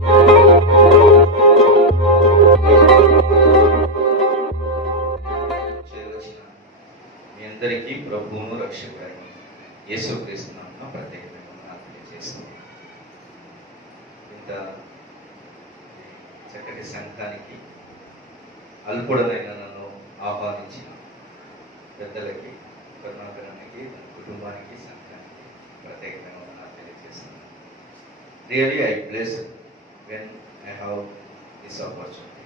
మీ అందరికీ ప్రభువును రక్షకుడైన యేసుక్రీస్తు నామమున ప్రత్యేకమైన వందనాలు తెలియజేస్తున్నాను. ఇంత చక్కటి సంఘానికి అల్పుడనైన నన్ను ఆహ్వానించిన పెద్దలకి, కరుణాకరానికి, కుటుంబానికి, సంఘానికి ప్రత్యేకమైన వందనాలు తెలియజేస్తున్నాను. Really I blessed when I have this opportunity.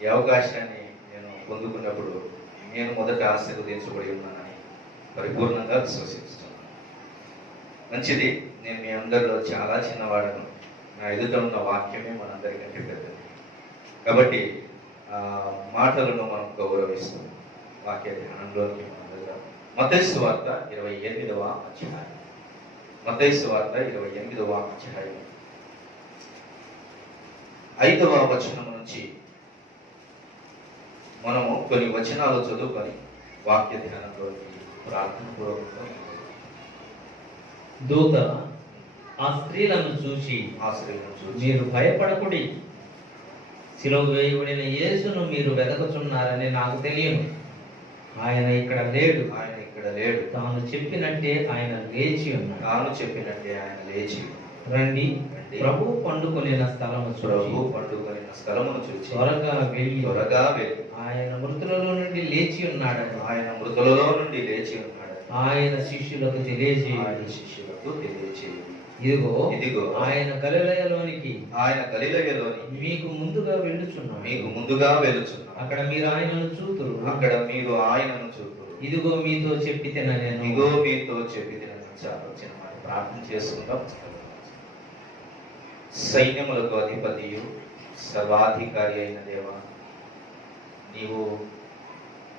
ఈ అవకాశాన్ని నేను పొందుకున్నప్పుడు నేను మొదట ఆశీర్వదించబడి ఉన్నానని పరిపూర్ణంగా విశ్వసిస్తున్నాను. మంచిది, నేను మీ అందరిలో చాలా చిన్నవాడను. నా ఎదుట ఉన్న వాక్యమే మనందరికంటే పెద్దది కాబట్టి మాటలను మనం గౌరవిస్తాం. వాక్య ధ్యానంలోకి మనందరం మత్తయి సువార్త 28వ అధ్యాయం. మత్తయి సువార్త 28వ అధ్యాయం 5వ వచనం నుంచి మనము కొన్ని వచనాలు చదువుకొని వాక్య ధ్యానంలోకి ప్రార్థన పూర్వకంగా దూత ఆ స్త్రీలను చూసి మీరు భయపడకుడి, శిలువ వేయబడిన యేసును మీరు వెదకుచున్నారని నాకు తెలియను. ఆయన ఇక్కడ లేడు. తాను చెప్పినట్టే ఆయన లేచి రండి, ప్రభు పండుకొనిన స్థలమును చూచి త్వరగా వెళ్ళి ఆయన మృతులలో నుండి లేచి ఉన్నాడని ఆయన శిష్యులకు తెలియజేయాలి. ఇదిగో ఆయన గలిలయలోనికి మీకు ముందుగా వెళ్ళుచున్నాను. అక్కడ మీరు ఆయనను చూతురు. ఇదిగో మీతో చెప్పితే చాలా చిన్న మాట ప్రార్థన చేసుకుందాం. సైన్యములకు అధిపతియు సర్వాధికారి అయిన దేవా, నీవు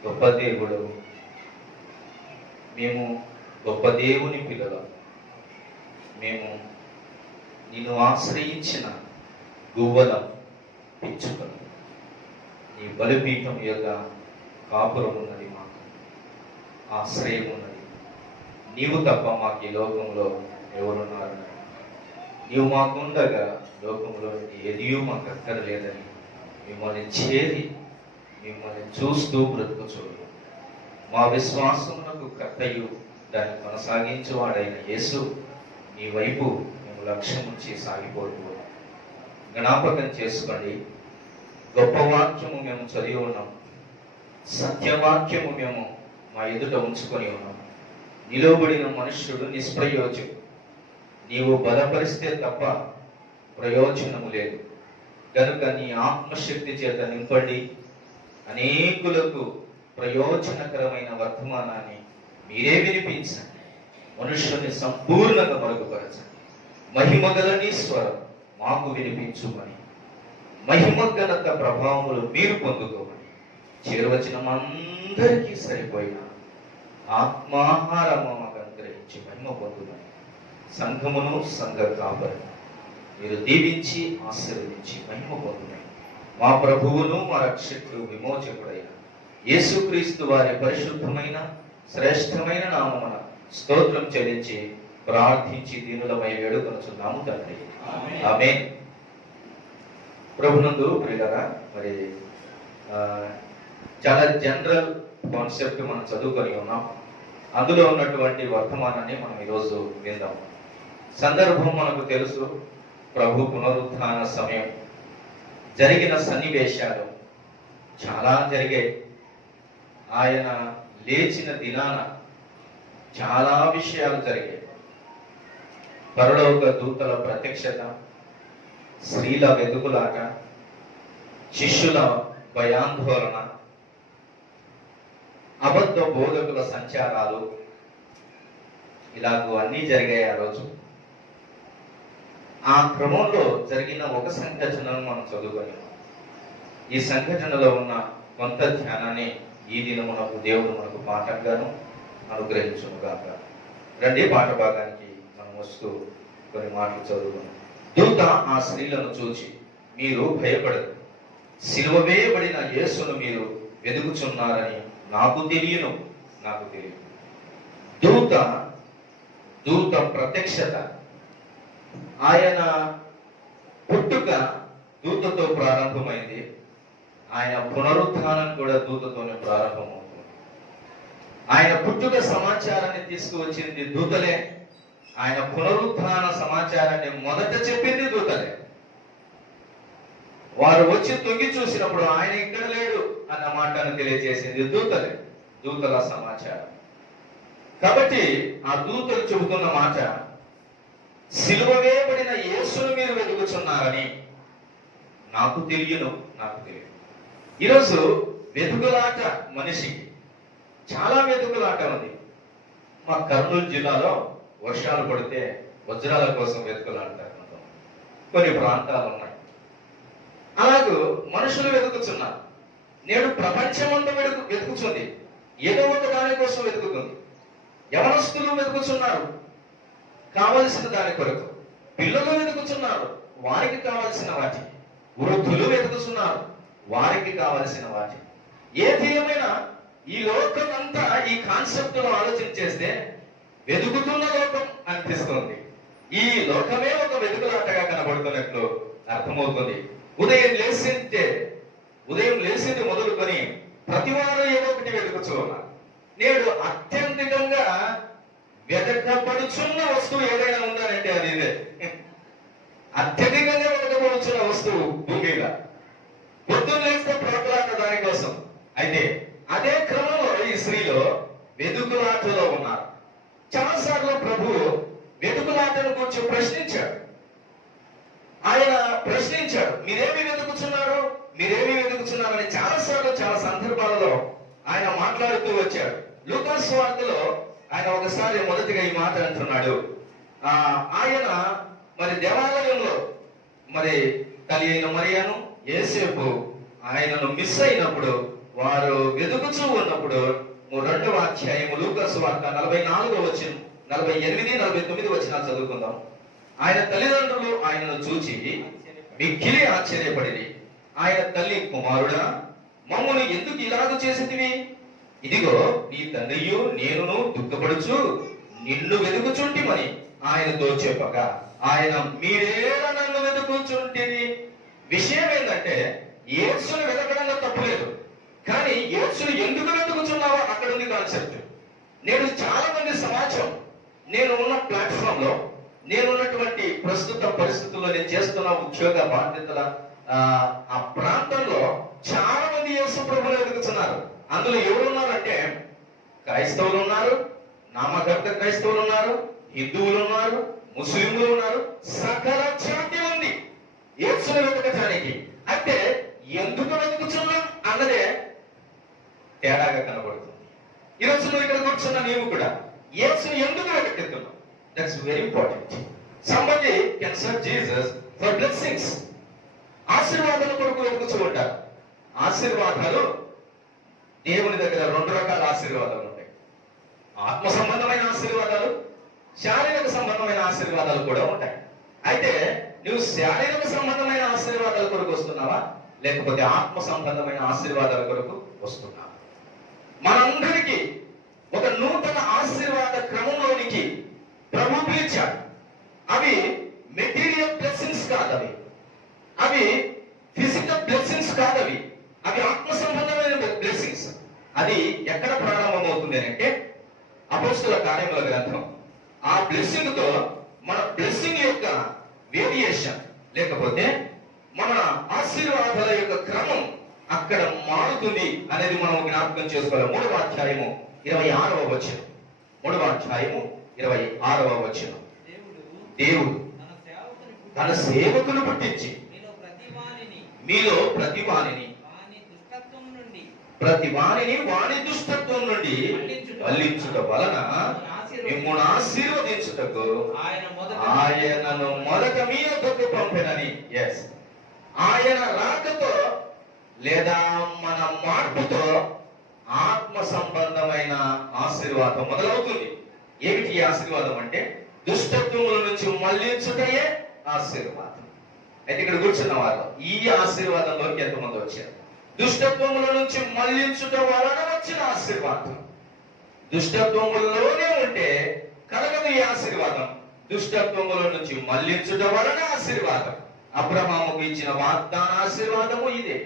గొప్ప దేవుడు. మేము గొప్ప దేవుని పిల్లలం. మేము నిన్ను ఆశ్రయించిన గువ్వలం, పిచ్చుకలు. నీ బలిపీఠం యొక్క కాపురం ఉన్నది, మాకు ఆశ్రయం ఉన్నది. నీవు తప్ప మాకు ఈ లోకంలో ఎవరున్నారు? నీవు మాకుండగా లోకంలో ఏదియూ మాకు అక్కర్లేదని మిమ్మల్ని చేరి మిమ్మల్ని చూస్తూ బ్రతుకుచూడు. మా విశ్వాసమునకు కర్తయు దాన్ని కొనసాగించేవాడైన యేసు, నీ వైపు మేము లక్ష్యం నుంచి సాగిపోతూ జ్ఞాపకం చేసుకోండి. గొప్ప వాక్యము మేము చదివి ఉన్నాం, సత్యవాక్యము మేము మా ఎదుట ఉంచుకొని ఉన్నాం. నిలువబడిన మనుష్యుడు నిష్ప్రయోజకుడు. నీవు బలపరిస్తే తప్ప ప్రయోజనము లేదు. కనుక నీ ఆత్మశక్తి చేత నింపండి. అనేకులకు ప్రయోజనకరమైన వర్తమానాన్ని మీరే వినిపించండి. మనుష్యుని సంపూర్ణంగా మరుగుపరచండి. మహిమగల నీ స్వరం మాకు వినిపించుమని, మహిమ ఘనత ప్రభావములు మీరు పొందుకోమని, చేరువచ్చిన అందరికీ సరిపోయిన ఆత్మాహారము మాకు అనుగ్రహించి మహిమ పొందుమని, సంఘమును సంఘ కాపరి మీరు దీవించి ఆశీర్వదించి మహిమ పొందుమని, మా ప్రభువును మా రక్షకుడు విమోచకుడైన యేసుక్రీస్తు వారి పరిశుద్ధమైన శ్రేష్టమైన నామమున స్తోత్రం చెల్లించి ప్రార్థించి దీనులమై వేడుకొనుచున్నాము తండ్రి, ఆమేన్. ప్రభునందు ప్రియులారా, మరి చాలా జనరల్ కాన్సెప్ట్ మనం చదువుకొని ఉన్నాం. అందులో ఉన్నటువంటి వర్తమానాన్ని మనం ఈరోజు విందాం. సందర్భం మనకు తెలుసు. ప్రభు పునరుత్థాన సమయం జరిగిన సన్నివేశాలు చాలా జరిగాయి. ఆయన లేచిన దినాన చాలా విషయాలు జరిగాయి. పరలోక దూతల ప్రత్యక్షత, స్త్రీల వెతుకులాట, శిష్యుల భయాందోళన, అబద్ధ బోధకుల సంచారాలు, ఇలాగూ అన్నీ జరిగాయి ఆ రోజు. ఆ క్రమంలో జరిగిన ఒక సంఘటనను మనం చదువుకొని ఈ సంఘటనలో ఉన్న కొంత ధ్యానాన్ని ఈ దినమునకు దేవుడు మనకు పాఠంగాను అనుగ్రహించుగాక. రండి పాఠ భాగానికి మనం వస్తూ కొన్ని మాటలు చదువుకున్నాం. దూత ఆ స్త్రీలను చూచి మీరు భయపడరు, సిలువ వేయబడిన యేసును మీరు వెదుకుచున్నారని నాకు తెలియను. దూత ప్రత్యక్షత. ఆయన పుట్ట పుట్టుక దూతతో ప్రారంభమైంది, ఆయన పునరుత్థానం కూడా దూతతోనే ప్రారంభమవుతుంది. ఆయన పుట్టుక సమాచారాన్ని తీసుకువచ్చింది దూతలే, ఆయన పునరుత్థాన సమాచారాన్ని మొదట చెప్పింది దూతలే. వారు వచ్చి తొంగి చూసినప్పుడు ఆయన ఇక్కడ లేడు అన్న మాటను తెలియజేసింది దూతలే, దూతల సమాచారం. కాబట్టి ఆ దూతలు చెబుతున్న మాట, సిలువ వేయబడిన యేసును మీరు వెతుకుచున్నారని నాకు తెలియదు. ఈరోజు వెతుకులాట, మనిషికి చాలా వెతుకులాట ఉంది. మా కర్నూలు జిల్లాలో వర్షాలు పడితే వజ్రాల కోసం వెతుకులాడతారు. కొన్ని ప్రాంతాలు ఉన్నాయి. అలాగూ మనుషులు వెతుకుతున్నారు. నేడు ప్రపంచమంతా వెతుకుతుంది, ఏదో ఒక దాని కోసం వెతుకుతుంది. యవనస్తులు వెతుకుతున్నారు కావలసిన దాని కొరకు, పిల్లలు వెతుకుతున్నారు వారికి కావలసిన వాటి, వృద్ధులు వెతుకుతున్నారు వారికి కావలసిన వాటి. ఏది ఏమైనా ఈ లోకం అంతా ఈ కాన్సెప్ట్ లో ఆలోచించేస్తే వెతుకుతున్న లోకం అనిపిస్తుంది. ఈ లోకమే ఒక వెతుకులాటగా కనబడుతున్నట్లు అర్థమవుతుంది. ఉదయం లేచింది మొదలుకొని ప్రతివారం ఏదో ఒకటి వెతుకుతూ ఉన్నారు. నేడు అత్యంతికంగా వెతకబడుచున్న వస్తువు ఏదైనా ఉందనంటే అది ఇదే. అత్యధికంగా వెతకబడుచున్న వస్తువు భూమి మీద. పొద్దున్న లేస్తే ప్రోగ్రాట దానికోసం. అయితే అదే క్రమంలో ఈ స్త్రీలో వెతుకులాటలో ఉన్నారు. చాలాసార్లు ప్రభు వెతుకులాటను గురించి ప్రశ్నించాడు. ఆయన ప్రశ్నించాడు, మీరేమి వెతుకుతున్నారు అని చాలాసార్లు చాలా సందర్భాలలో ఆయన మాట్లాడుతూ వచ్చాడు. లూకాసు సువార్తలో ఆయన ఒకసారి మొదటిగా ఈ మాట అంటున్నాడు. ఆయన మరి దేవాలయంలో మరి తల్లి అయిన మరియను, యేసేపు ఆయనను మిస్ అయినప్పుడు, వారు వెతుకుచూ ఉన్నప్పుడు 2వ అధ్యాయము లూకాసు సువార్త 44వ వచనం 48, 49 వచనాలు చదువుకుందాం. ఆయన తల్లిదండ్రులు ఆయనను చూచి మిక్కిలి ఆశ్చర్యపడి, ఆయన తల్లి, కుమారుడా, మమ్మను ఎందుకు ఇలాగ చేసితివి? ఇదిగో నీ తండ్రియు నేనును దుఃఖపడుచు నిన్ను వెతుకుచుంటిమని ఆయనతో చెప్పగా, ఆయన మీరేలా నన్ను వెతుకుచుంటిని? విషయం ఏంటంటే, యేసును వెతకడంలో తప్పులేదు, కానీ యేసును ఎందుకు వెతుకుచున్నావో అక్కడ ఉంది కాన్సెప్ట్. నేను చాలా మంది సమాజం, నేను ఉన్న ప్లాట్ఫామ్ లో, నేనున్నటువంటి ప్రస్తుత పరిస్థితుల్లో, నేను చేస్తున్న ఉద్యోగ బాధ్యతల ఆ ప్రాంతంలో చాలా మంది యేసు ప్రభువును వెతుకుతున్నారు. అందులో ఎవరు ఉన్నారంటే, క్రైస్తవులు ఉన్నారు, నామకర్త క్రైస్తవులు ఉన్నారు, హిందువులు ఉన్నారు, ముస్లింలు ఉన్నారు, సకల జాతి ఉంది యేసును వెతకటానికి. అయితే ఎందుకు వెతుకుతున్నాం అన్నదే తేడాగా కనబడుతుంది. ఈరోజు నువ్వు ఇక్కడ కూర్చున్న నీవు కూడా యేసును ఎందుకు వెతుకుతున్నావు? That's very important. Somebody can serve Jesus for blessings. ఆశీర్వాదాల కొరకు వెతుకుతూ ఉంటారు. ఆశీర్వాదాలు దేవుని దగ్గర 2 రకాల ఆశీర్వాదాలు ఉంటాయి. ఆత్మ సంబంధమైన ఆశీర్వాదాలు, శారీరక సంబంధమైన ఆశీర్వాదాలు కూడా ఉంటాయి. అయితే నువ్వు శారీరక సంబంధమైన ఆశీర్వాదాల కొరకు వస్తున్నావా, లేకపోతే ఆత్మ సంబంధమైన ఆశీర్వాదాల కొరకు వస్తున్నావా? మనందరికీ ఒక నూతన ఆశీర్వాద క్రమంలోనికి ప్రభు పిలిచాడు. అవి మెటీరియల్ బ్లెస్సింగ్స్ కాదవి, అవి ఫిజికల్ బ్లెస్సింగ్స్ కాదవి, అవి ఆత్మ సంబంధమైన బ్లెస్సింగ్స్. అది ఎక్కడ ప్రారంభమవుతుంది అంటే అపోస్తలుల కార్యముల గ్రంథం. ఆ బ్లెస్సింగ్ తో మన బ్లెస్సింగ్ యొక్క వేరియేషన్, లేకపోతే మన ఆశీర్వాదాల యొక్క క్రమం అక్కడ మారుతుంది అనేది మనం జ్ఞాపకం చేసుకోవాలి. 3వ అధ్యాయము 26వ వచనం. 3వ అధ్యాయము 26వ వచనం. దేవుడు తన సేవకును పుట్టించి మీలో ప్రతి వానిని వాని దుష్టత్వం నుండి మళ్లించుట వలన మిమ్మును ఆశీర్వదించుటకు ఆయనను మొదట మీ యొద్దకు పంపెనని. ఎస్, ఆయన రాకతో లేదా మన మార్పుతో ఆత్మ సంబంధమైన ఆశీర్వాదం మొదలవుతుంది. ఏమిటి ఈ ఆశీర్వాదం అంటే, దుష్టత్వముల నుంచి మళ్లించుటయే ఆశీర్వాదం. అయితే ఇక్కడ కూర్చున్న వారు ఈ ఆశీర్వాదంలోకి ఎంతమంది వచ్చారు? దుష్టత్వముల నుంచి మళ్లించుట వలన వచ్చిన ఆశీర్వాదం. దుష్టత్వముల్లోనే ఉంటే కలగదు ఈ ఆశీర్వాదం. దుష్టత్వముల నుంచి మళ్లించుట వలన ఆశీర్వాదం. అబ్రహాముకు ఇచ్చిన వాగ్దాన ఆశీర్వాదము ఇదే,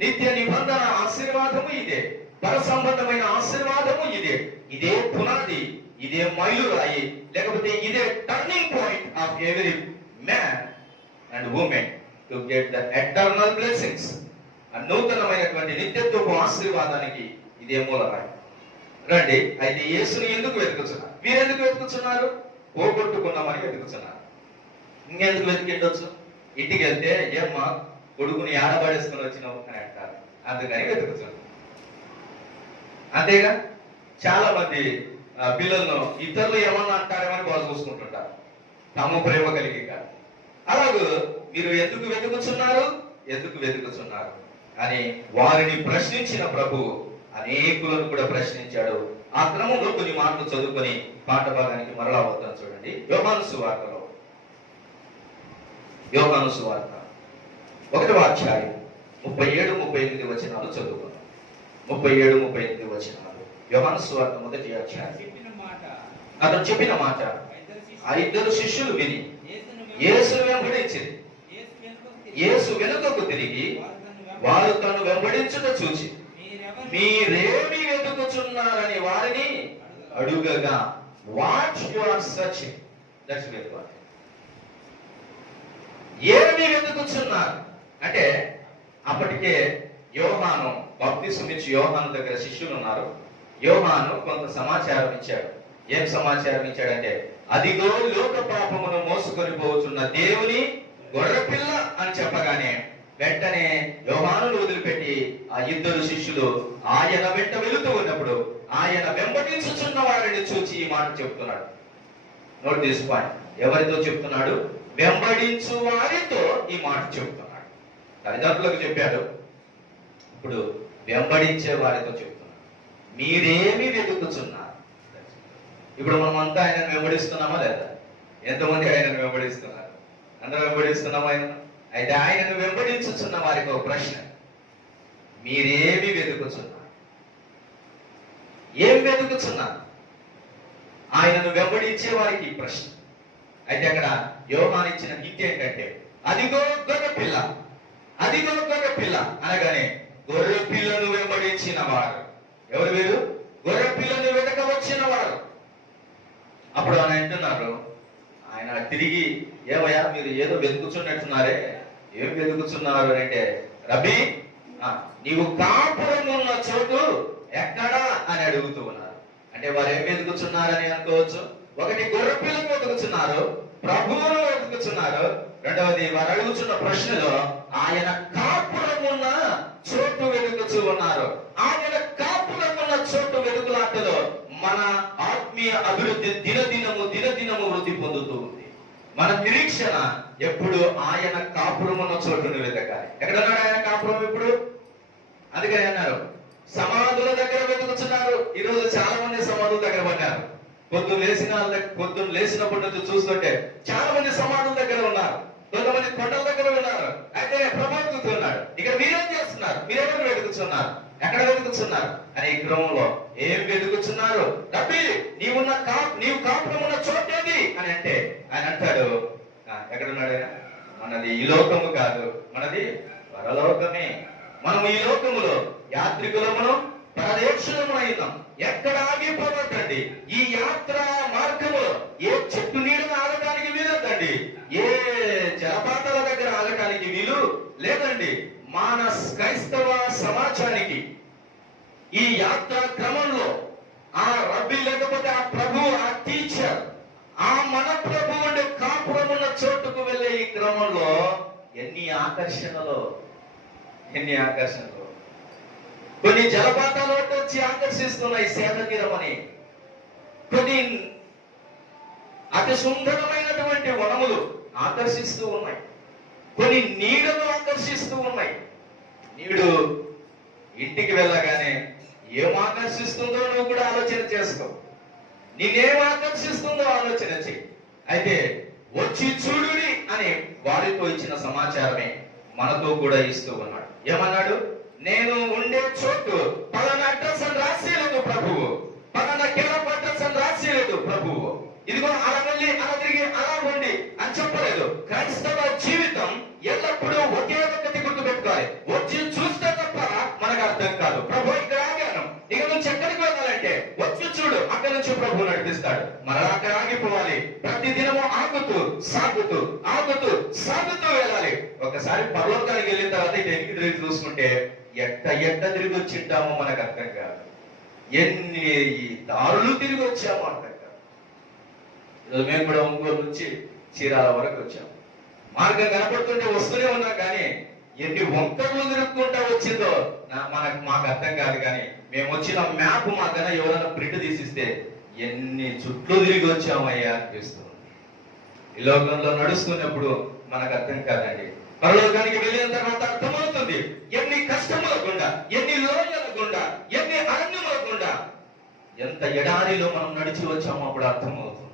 నిత్య నిబంధన ఆశీర్వాదము ఇదే, పర సంబంధమైన ఆశీర్వాదము ఇదే. ఇదే పునాది, ఇదే మైలురాయి, లేకపోతే ఇదే turning point of every man and women to get the eternal blessings. నూతనమైనటువంటి నిత్యత్వపు ఆశీర్వాదానికి ఇదే మూలరాయి. రండి, అయితే యేసుని ఎందుకు వెతుకుతున్నారు? మీరెందుకు వెతుకుతున్నారు? పోగొట్టుకున్నామని వెతుకుతున్నారు. ఇంకెందుకు వెతికిండొచ్చు? ఇంటికి వెళ్తే ఏమ్మా కొడుకుని ఆడబడేసుకుని వచ్చినావు అని అంటారు, అందుకని వెతుకుతున్నారు. అంతేగా, చాలా మంది పిల్లలను ఇతరులు ఏమన్నా అంటారేమని బాగా చూసుకుంటుంటారు, తాము ప్రేమ కలిగి కాదు. అలాగే మీరు ఎందుకు వెతుకుతున్నారు, ఎందుకు వెతుకుతున్నారు అని వారిని ప్రశ్నించిన ప్రభువు అనేకులను కూడా ప్రశ్నించాడు. ఆ క్రమంలో కొన్ని మాటలు చదువుకొని పాఠ భాగానికి మరలా వద్దాం. చూడండి, యోహాను సువార్తలో, యోహాను సువార్త 1వ అధ్యాయం 37-38 వచనాలు చదువుకున్నాం. 37-38 వచనాలు. యోహాను సువార్త 1వ అధ్యాయం. అతను చెప్పిన మాట ఆ ఇద్దరు శిష్యులు విని యేసును వెంబడించింది. యేసు వెనుకకు తిరిగి వారు తను వెంబడించుట చూచి మీరేమి వెతుకుచున్నారని వారిని అడుగగా, what you are searching, that's very what. ఏమి వెతుకుచున్నారు అంటే, అప్పటికే యోహాను బాప్తిసం ఇచ్చి యోహాను దగ్గర శిష్యులు ఉన్నారు. యోహాను కొంత సమాచారం ఇచ్చాడు. ఏం సమాచారం ఇచ్చాడంటే, అదిగో లోక పాపమును మోసుకొని పోతున్న దేవుని గొర్రెపిల్ల అని చెప్పగానే వెంటనే యోహానును వదిలిపెట్టి ఆ ఇద్దరు శిష్యులు ఆయన వెంట వెళుతూ ఉన్నప్పుడు ఆయన వెంబడించుచున్న వారిని చూచి ఈ మాట చెప్తున్నాడు. నోట్ తీసుకోండి, ఎవరితో చెప్తున్నాడు? వెంబడించు వారితో ఈ మాట చెప్తున్నాడు. తల్లిదండ్రులకు చెప్పాడు, ఇప్పుడు వెంబడించే వారితో చెప్తున్నాడు. మీరేమి వెతుకుతున్నారు? ఇప్పుడు మనం అంతా ఆయనను వెంబడిస్తున్నామా లేదా? ఎంతమంది ఆయనను వెంబడిస్తున్నారు? అందరూ వెంబడిస్తున్నామా ఆయన? అయితే ఆయనను వెంబడించుచున్న వారికి ఒక ప్రశ్న, మీరేమి వెతుకుతున్నారు? ఏం వెతుకుతున్నారు? ఆయనను వెంబడించే వారికి ప్రశ్న. అయితే అక్కడ యోహాను ఇచ్చిన హింట్ ఏంటంటే, అదిగో గొర్రె పిల్ల, అదిగో గొర్రె పిల్ల అనగానే గొర్రె పిల్లను వెంబడించిన వారు ఎవరు? వీరు గొర్రె పిల్లను వెనక వచ్చిన వారు. అప్పుడు ఆయన అంటున్నారు, ఆయన తిరిగి, ఏమయ్యా మీరు ఏదో వెతుకుతున్నట్టున్నారే, ఏం వెతుకుతున్నారు అని అంటే, రబీ నీవు కాపురం ఉన్న చోటు ఎక్కడా అని అడుగుతూ ఉన్నారు. అంటే వారు ఏం వెతుకుతున్నారని అనుకోవచ్చు. ఒకటి గొర్రె పిల్లను వెతుకుతున్నారు, ప్రభువును వెతుకుతున్నారు. రెండవది వారు అడుగుతున్న ప్రశ్నలో ఆయన కాపురం ఉన్న చోటు వెతుకుతూ ఉన్నారు. ఆయన కాపురం ఉన్న చోటు వెతుకులాటలో మన ఆత్మీయ అభివృద్ధి దినదినము వృద్ధి పొందుతూ ఉంది. మన నిరీక్షణ ఎప్పుడు ఆయన కాపురం ఉన్న చోటును వెతకాలి. ఎక్కడున్నాడు ఆయన కాపురం ఇప్పుడు? అందుకని అన్నారు, సమాధుల దగ్గర వెతుకుతున్నారు. ఈరోజు చాలా మంది సమాధుల దగ్గర పడ్డారు. పొద్దున్న లేచినప్పటి నుంచి చూస్తుంటే చాలా మంది సమాధుల దగ్గర ఉన్నారు, కొంతమంది కొండల దగ్గర ఉన్నారు. అయితే ప్రభావితున్నాడు. ఇక్కడ మీరేం చేస్తున్నారు? మీరెవరు వెతుకుతున్నారు? ఎక్కడ వెతుకుతున్నారు అని ఈ క్రమంలో ఏం వెతుకుతున్నారు? రబ్బీ నీవు కాపురం ఉన్న చోటేది అని అంటే ఆయన అంటాడు, ఎక్కడున్నాడు ఆయన? మనది ఈ లోకము కాదు, మనది పరలోకమే. మనం ఈ లోకములో యాత్రికులమును పరదేశులము అయినాం. ఎక్కడ ఆగిపోవద్దండి. ఈ యాత్ర మార్గములో ఏ చెట్టు నీడను ఆగటానికి వీలొద్దండి, ఏ జలపాతాల దగ్గర ఆగటానికి వీలు లేదండి. మన క్రైస్తవ సమాజానికి ఈ యాత్ర క్రమంలో ఆ రబ్బీ లేకపోతే ఆ ప్రభు, ఆ టీచర్, ఆ మన ప్రభు ఉండే కాపురం ఉన్న చోటుకు వెళ్ళే ఈ క్రమంలో ఎన్ని ఆకర్షణలు. కొన్ని జలపాతాలు వచ్చి ఆకర్షిస్తున్నాయి సేదతీరమని, కొన్ని అతి సుందరమైనటువంటి వనములు ఆకర్షిస్తూ ఉన్నాయి, కొన్ని నీడలు ఆకర్షిస్తూ ఉన్నాయి. నీడు ఇంటికి వెళ్ళగానే ఏం ఆకర్షిస్తుందో నువ్వు కూడా ఆలోచన చేసుకో. నేనేం ఆకర్షిస్తుందో ఆలోచన చెయ్యి. అయితే వచ్చి చూడుని అని వారితో ఇచ్చిన సమాచారమే మనతో కూడా ఇస్తూ ఉన్నాడు. ఏమన్నాడు? నేను ఉండే చోటు పలానా అడ్రస్ అని రాసేలేదు ప్రభువు, పలానా కేరళ అడ్రస్ అని రాసేలేదు ప్రభువు. ఇదిగో అలా వెళ్ళి అలా తిరిగి అలా ఉండి అని చెప్పలేదు. క్రైస్తవ జీవితం ఆగుతూ ఆగుతూ సాగుతూ వెళ్ళాలి. ఒకసారి పరలోకానికి వెళ్ళిన తర్వాత ఇటు వెనక్కి తిరిగి చూసుకుంటే ఎట్ట తిరిగి వచ్చింటామో మనకు అర్థం కాదు. ఎన్ని దారులు తిరిగి వచ్చామో అర్థం కాదు. ఈరోజు మేము కూడా ఒంగోలు నుంచి చీరాల వరకు వచ్చాము. మార్గం కనపడుతుంటే వస్తూనే ఉన్నాం, కానీ ఎన్ని వంకర్లు తిరుగుకుంటా వచ్చిందో మాకు అర్థం కాదు. కానీ మేము వచ్చిన మ్యాప్ మాకన్నా ఎవరైనా ప్రింట్ తీసిస్తే ఎన్ని చుట్లు తిరిగి వచ్చామయ్యా అనిపిస్తుంది. ఈ లోకంలో నడుస్తున్నప్పుడు మనకు అర్థం కాదండి. పరలోకానికి వెళ్ళిన తర్వాత అర్థమవుతుంది ఎన్ని కష్టముల గుండా, ఎన్ని లోయల గుండా, ఎన్ని అరణ్యముల గుండా, ఎంత ఎడారిలో మనం నడిచి వచ్చామో అప్పుడు అర్థమవుతుంది.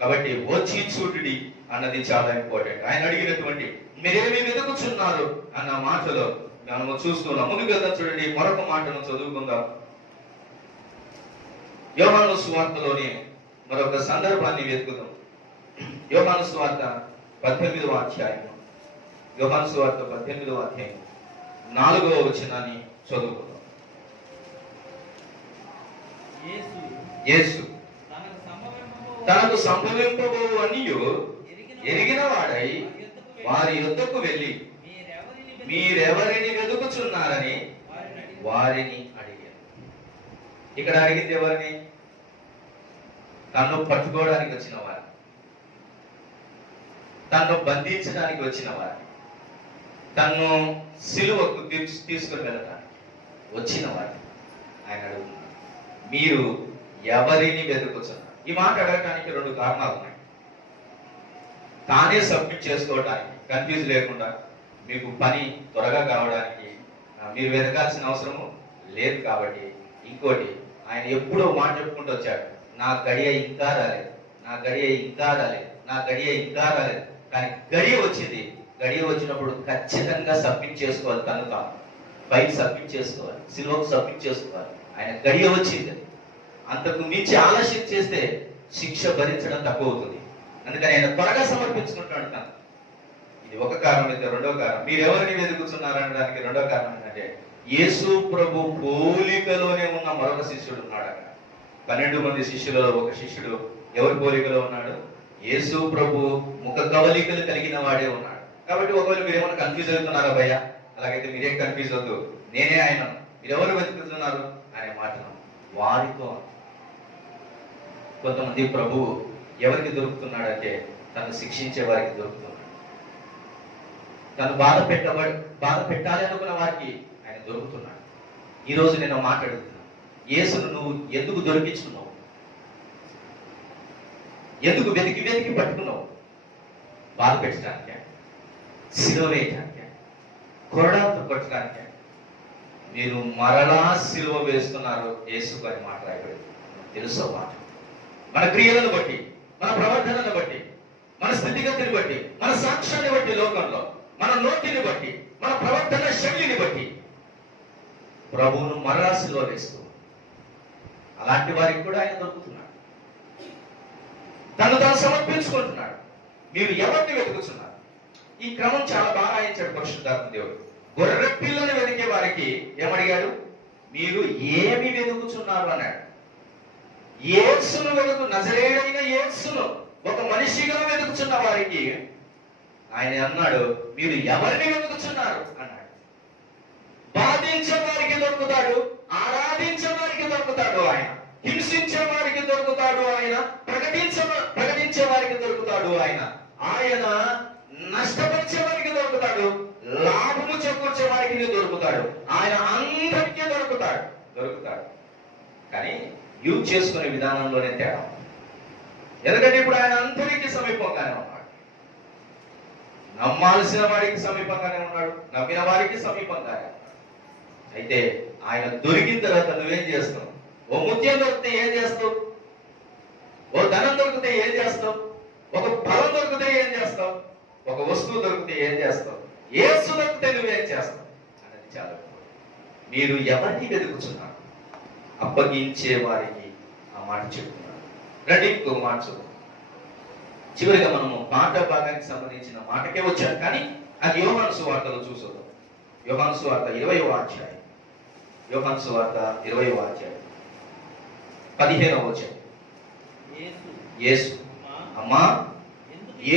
కాబట్టి వచ్చి చూటుడి అన్నది చాలా ఇంపార్టెంట్. ఆయన అడిగినటువంటి మీరేమి వెతుకుచున్నారు అన్న మాటలో మనము చూస్తున్నాం. ముందుగా చూడండి, మరొక మాటను చదువుకుందాం. యోహాను సువార్తలోని మరొక సందర్భాన్ని వెతుకుదాం. యోహాను సువార్త 18వ అధ్యాయం, యోహాను సువార్త 18వ అధ్యాయం 4వ వచనాన్ని చదువుకుందాం. యేసు తనకు సంభవింపబోవు అనియు ఎరిగిన వాడై వారి యొద్దకు వెళ్ళి మీరెవరిని వెతుకుచున్నారని వారిని అడిగారు. ఇక్కడ అడిగింది ఎవరిని? తన్ను పట్టుకోవడానికి వచ్చిన వారిని, తన్ను బంధించడానికి వచ్చిన వారిని, తన్ను సిలువకు తీసుకుని వెళ్ళడానికి వచ్చిన వారిని ఆయన అడుగుతున్నారు, మీరు ఎవరిని వెతుకుతున్నారు? ఈ మాట అడగడానికి 2 కారణాలు ఉన్నాయి. తానే సబ్మిట్ చేసుకోవడానికి, కన్ఫ్యూజ్ లేకుండా మీకు పని త్వరగా కావడానికి మీరు వెతకాల్సిన అవసరము లేదు కాబట్టి. ఇంకోటి, ఆయన ఎప్పుడో మాట చెప్పుకుంటూ వచ్చాడు, నా గడియ ఇంకా రాలేదు, నా గడియ ఇంకా రాలేదు, నా గడియ ఇంకా రాలేదు. కానీ గడియ వచ్చింది. గడియ వచ్చినప్పుడు ఖచ్చితంగా సబ్మిట్ చేసుకోవాలి. తను తాను పైకి సబ్మిట్ చేసుకోవాలి, సిలువకు సబ్మిట్ చేసుకోవాలి. ఆయన గడియ వచ్చింది. అంతకు మించి ఆలస్యం చేస్తే శిక్ష భరించడం తక్కువ అవుతుంది. అందుకని ఆయన త్వరగా సమర్పించుకుంటాడు తను. ఇది ఒక కారణం. అయితే రెండో కారణం, మీరు ఎవరిని వెతుకుతున్నారు అనడానికి రెండో కారణం ఏంటంటే, యేసు ప్రభు పోలికలోనే ఉన్న మరొక శిష్యుడు ఉన్నాడు అక్కడ. 12 మంది శిష్యులలో ఒక శిష్యుడు ఎవరి పోలికలో ఉన్నాడు? యేసు ప్రభు ముఖ కవలికలు కలిగిన వాడే ఉన్నాడు. కాబట్టి ఒకవేళ మీరు ఏమైనా కన్ఫ్యూజ్ అవుతున్నారా భయ్య? అలాగైతే మీరేం కన్ఫ్యూజ్ అవుతూ, నేనే ఆయన, మీరు ఎవరు వెతుకుతున్నారు అనే మాటను వారితో. కొంతమంది ప్రభు ఎవరికి దొరుకుతున్నాడంటే తను శిక్షించే వారికి దొరుకుతున్నాడు. తను బాధ పెట్టాలి అనుకున్న వారికి ఆయన దొరుకుతున్నాడు. ఈరోజు నేను మాట్లాడుతున్నాను, యేసును నువ్వు ఎందుకు దొరికించుకున్నావు? ఎందుకు వెతికి పట్టుకున్నావు? బాధ పెట్టడానికే, సిలువ వేయడానికే, కొరడాలతో కొట్టడానికే? మీరు మరలా సిలువ వేస్తున్నారు యేసుకు అని మాట రాయబడింది. తెలుసో మాట? మన క్రియలను బట్టి, మన ప్రవర్తనను బట్టి, మన స్థితిగతిని బట్టి, మన సాక్ష్యాన్ని బట్టి, లోకంలో మన నోటిని బట్టి, మన ప్రవర్తన శైలిని బట్టి ప్రభువును మరలా సిలువ వేస్తూ, అలాంటి వారికి కూడా ఆయన దొరుకుతున్నాడు. తను సమర్పించుకుంటున్నాడు. మీరు ఎవరిని వెతుకుతున్నారు? ఈ క్రమం చాలా బాగా రాయించాడు పరిశుద్ధాత్మ దేవుడు. గొర్రె పిల్లను వెతికే వారికి ఏమడిగాడు? మీరు ఏమి వెతుకుతున్నారు అన్నాడు. యేసును నజరేయుడైన యేసును ఒక మనిషిగా వెతుకుతున్న వారికి ఆయన అన్నాడు, మీరు ఎవరిని వెతుకుతున్నారు అన్నాడు. బాధించే వారికి దొరుకుతాడు, ఆరాధించే వారికి దొరుకుతాడు ఆయన, హింసించే వారికి దొరుకుతాడు ఆయన, ప్రకటించే వారికి దొరుకుతాడు ఆయన, ఆయన నష్టపరిచే వారికి దొరుకుతాడు, లాభము చేకూర్చే వారికి దొరుకుతాడు. ఆయన అందరికీ దొరుకుతాడు. కానీ యూజ్ చేసుకునే విధానంలోనే తేడా. ఎందుకంటే ఇప్పుడు ఆయన అందరికీ సమీపంగానే ఉన్నాడు. నమ్మాల్సిన వారికి సమీపంగానే ఉన్నాడు, నమ్మిన వారికి సమీపంగానే ఉన్నాడు. అయితే ఆయన దొరికిన తర్వాత నువ్వేం చేస్తావు? ఓ ముత్యం దొరికితే ఏం చేస్తావు? ఓ ధనం దొరికితే ఏం చేస్తావు? ఒక ఫలం దొరికితే ఏం చేస్తావు? ఒక వస్తువు దొరికితే ఏం చేస్తావు? యేసు దొరికితే నువ్వేం చేస్తావు అనేది చాలా. మీరు ఎవరిని వెతుకుతున్నారు? అప్పగించే వారికి ఆ మాట చెప్తున్నారు. రండి ఇంకొక మాట చదువు. చివరిగా మనము పాఠ భాగానికి సంబంధించిన మాటకే వచ్చాం, కానీ అది యోహాను సువార్తలో చూసొద్దాం. యోహాను సువార్త 20వ అధ్యాయం, యోహాను సువార్త 20వ అధ్యాయం 15వ వచనం. యేసు, అమ్మా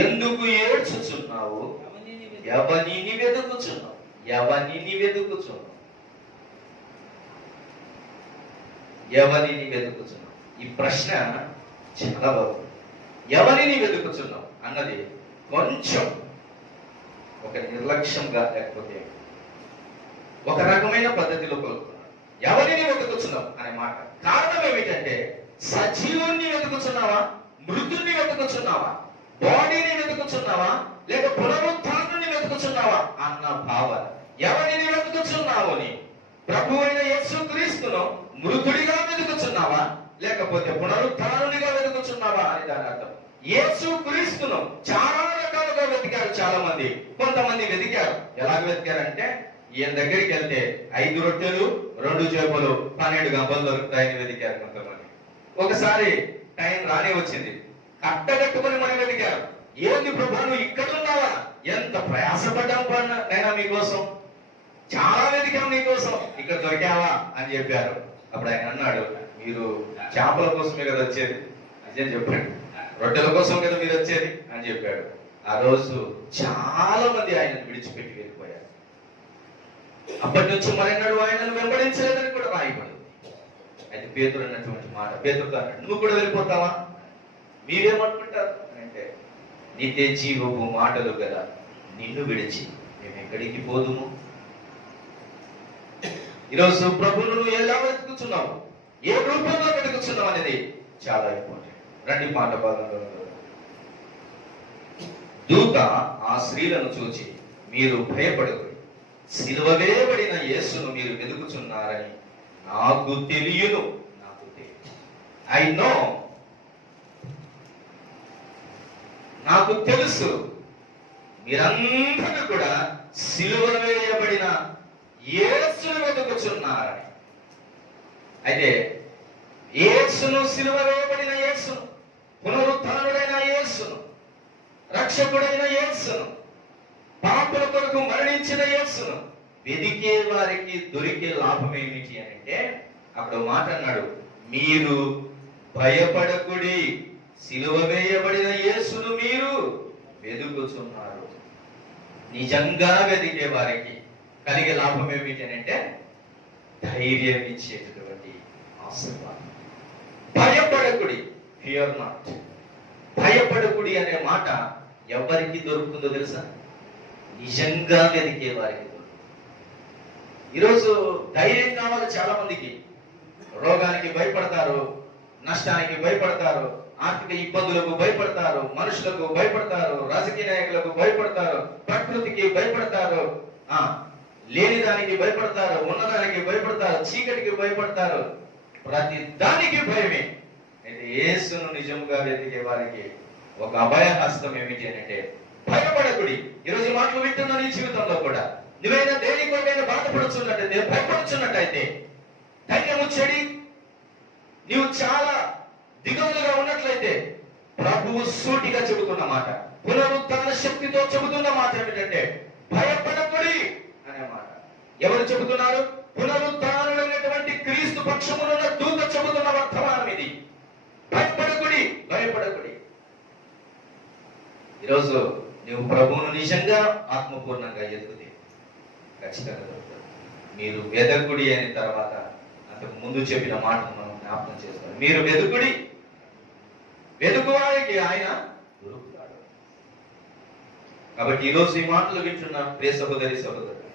ఎందుకు ఏడ్చుచున్నావు? ఎవనిని వెతుకుచున్నావు? ఎవనిని వెతుకుచున్నావు? ఎవరిని వెతుకుచున్నావు? ఈ ప్రశ్న చాలా బాగుంది. ఎవరిని వెతుకుచున్నావు అన్నది కొంచెం ఒక నిర్లక్ష్యంగా, లేకపోతే ఒక రకమైన పద్ధతిలో పలుకుతున్నాడు. ఎవరిని వెతుకుచున్నావు అనే మాట కారణం ఏమిటంటే, సజీవుని వెతుకుచున్నావా, మృతుని వెతుకుచున్నావా, బాడీని వెతుకుచున్నావా, లేక పునరుత్థానాన్ని వెతుకుచున్నావా అన్న భావన. ఎవరిని వెతుకుచున్నావు? అని ప్రభు అయిన యేసుక్రీస్తును మృతుడిగా వెతుకుచున్నావా, లేకపోతే పునరుత్థానునిగా వెతుకుచున్నావా అని దాని అర్థం. యేసుక్రీస్తును చాలా రకాలుగా వెతికారు చాలా మంది. కొంతమంది వెతికారు. ఎలాగ వెతికారంటే, ఈయన దగ్గరికి వెళ్తే 5 రొట్టెలు 2 చేపలు 12 గంపలు దొరుకుతాయని వెతికారు కొంతమంది. ఒకసారి టైం రానే వచ్చింది, కట్టగట్టుకుని మనం వెతికారు. ఏంది ప్రభు నువ్వు ఇక్కడ ఉన్నావా? ఎంత ప్రయాసపడ్డాం నైనా మీకోసం, చాలా వెతికాం నీకోసం, ఇక్కడ దొరికావా అని చెప్పారు. అప్పుడు ఆయన అన్నాడు, మీరు చేపల కోసమే కదా వచ్చేది, నిజం చెప్పండి, రొట్టెల కోసం కదా మీరు వచ్చేది అని చెప్పాడు. ఆ రోజు చాలా మంది ఆయనను విడిచిపెట్టి వెళ్ళిపోయారు. అప్పటి నుంచి మరెన్నడూ ఆయనను వెంబడించలేదని కూడా రాయబడింది. అయితే పేతురు అన్నటువంటి మాట, పేతురుతో అన్నాడు, నువ్వు కూడా వెళ్ళిపోతావా? మీరేమనుకుంటారు అంటే, నిత్య జీవపు మాటలు కదా, నిన్ను విడిచి మేము ఎక్కడికి పోదుము? ఈరోజు ప్రభువును నువ్వు ఎలా వెతుకుతున్నావు, ఏ రూపంలో వెతుకుతున్నావు అనేది చాలా ఇంపార్టెంట్. రండి పాట భాగంలో. దూత ఆ స్త్రీలను చూచి, మీరు భయపడకూడదు, సిలువ వేయబడిన యేసును మీరు వెతుకుచున్నారని నాకు తెలియను. నాకు తెలియదు, ఐ నో, నాకు తెలుసు మీరందరూ కూడా సిలువ వేయబడిన యేసును వెతుకుచున్నారని. అయితే యేసును, సిలువ వేయబడిన యేసును, పునరుత్థానుడైన యేసును, రక్షకుడైన యేసును, పాపుల కొరకు మరణించిన యేసును వెదికే వారికి దొరికే లాభం ఏమిటి అని అంటే, అక్కడ మాట అన్నాడు, మీరు భయపడకుడి, సిలువ వేయబడిన యేసును మీరు వెతుకుచున్నారు. నిజంగా వెదికే వారికి కలిగే లాభం ఏమిటి అని అంటే, ధైర్యం ఇచ్చేటటువంటి ఆశీర్వాదం. భయపడకుడి, ఫియర్ నాట్. భయపడకుడి అనే మాట ఎవరికి దొరుకుతుందో తెలుసా? నిజంగా వెతికే వారికి దొరుకుతుంది. ఈరోజు ధైర్యం కావాలి చాలా మందికి. రోగానికి భయపడతారు, నష్టానికి భయపడతారు, ఆర్థిక ఇబ్బందులకు భయపడతారు, మనుషులకు భయపడతారు, రాజకీయ నాయకులకు భయపడతారు, ప్రకృతికి భయపడతారు, లేని దానికి భయపడతారు, ఉన్నదానికి భయపడతారు, చీకటికి భయపడతారు, ప్రతి దానికి భయమే. అయితే యేసును నిజంగా వెతికే వారికి ఒక అభయ హస్తం ఏమిటి అంటే, భయపడకుడి. ఈరోజు మాటలు వింటున్న నీ జీవితంలో కూడా నువ్వైనా దేని కొరకైనా బాధపడుచున్నట్టయితే, భయపడుచున్నట్టయితే, ధైర్యం చెడి, నీవు చాలా దిగులుగా ఉన్నట్లయితే, ప్రభువు సూటిగా చెబుతున్న మాట, పునరుత్థాన శక్తితో చెబుతున్న మాట ఏమిటంటే, భయపడకుడి అనే మాట. ఎవరు చెబుతున్నారు? పునరుత్థానుడైనటువంటి క్రీస్తు పక్షమునున్న దూత చెబుతున్న వర్తమానం ఇది. భయపడకుడి, భయపడకుడి. ఈరోజు నువ్వు ప్రభువును నిజంగా ఆత్మపూర్ణంగా ఎదుగుతే ఖచ్చితంగా దొరుకుతుంది. మీరు వెదకుడి అయిన తర్వాత అంతకు ముందు చెప్పిన మాటను మనం జ్ఞాపకం చేసుకోవాలి. మీరు వెదుకుడి, వెదుకువారికి ఆయన దొరుకుతాడు. కాబట్టి ఈరోజు ఈ మాటలు వింటున్న ప్రియ సహోదరి సహోదరుడు,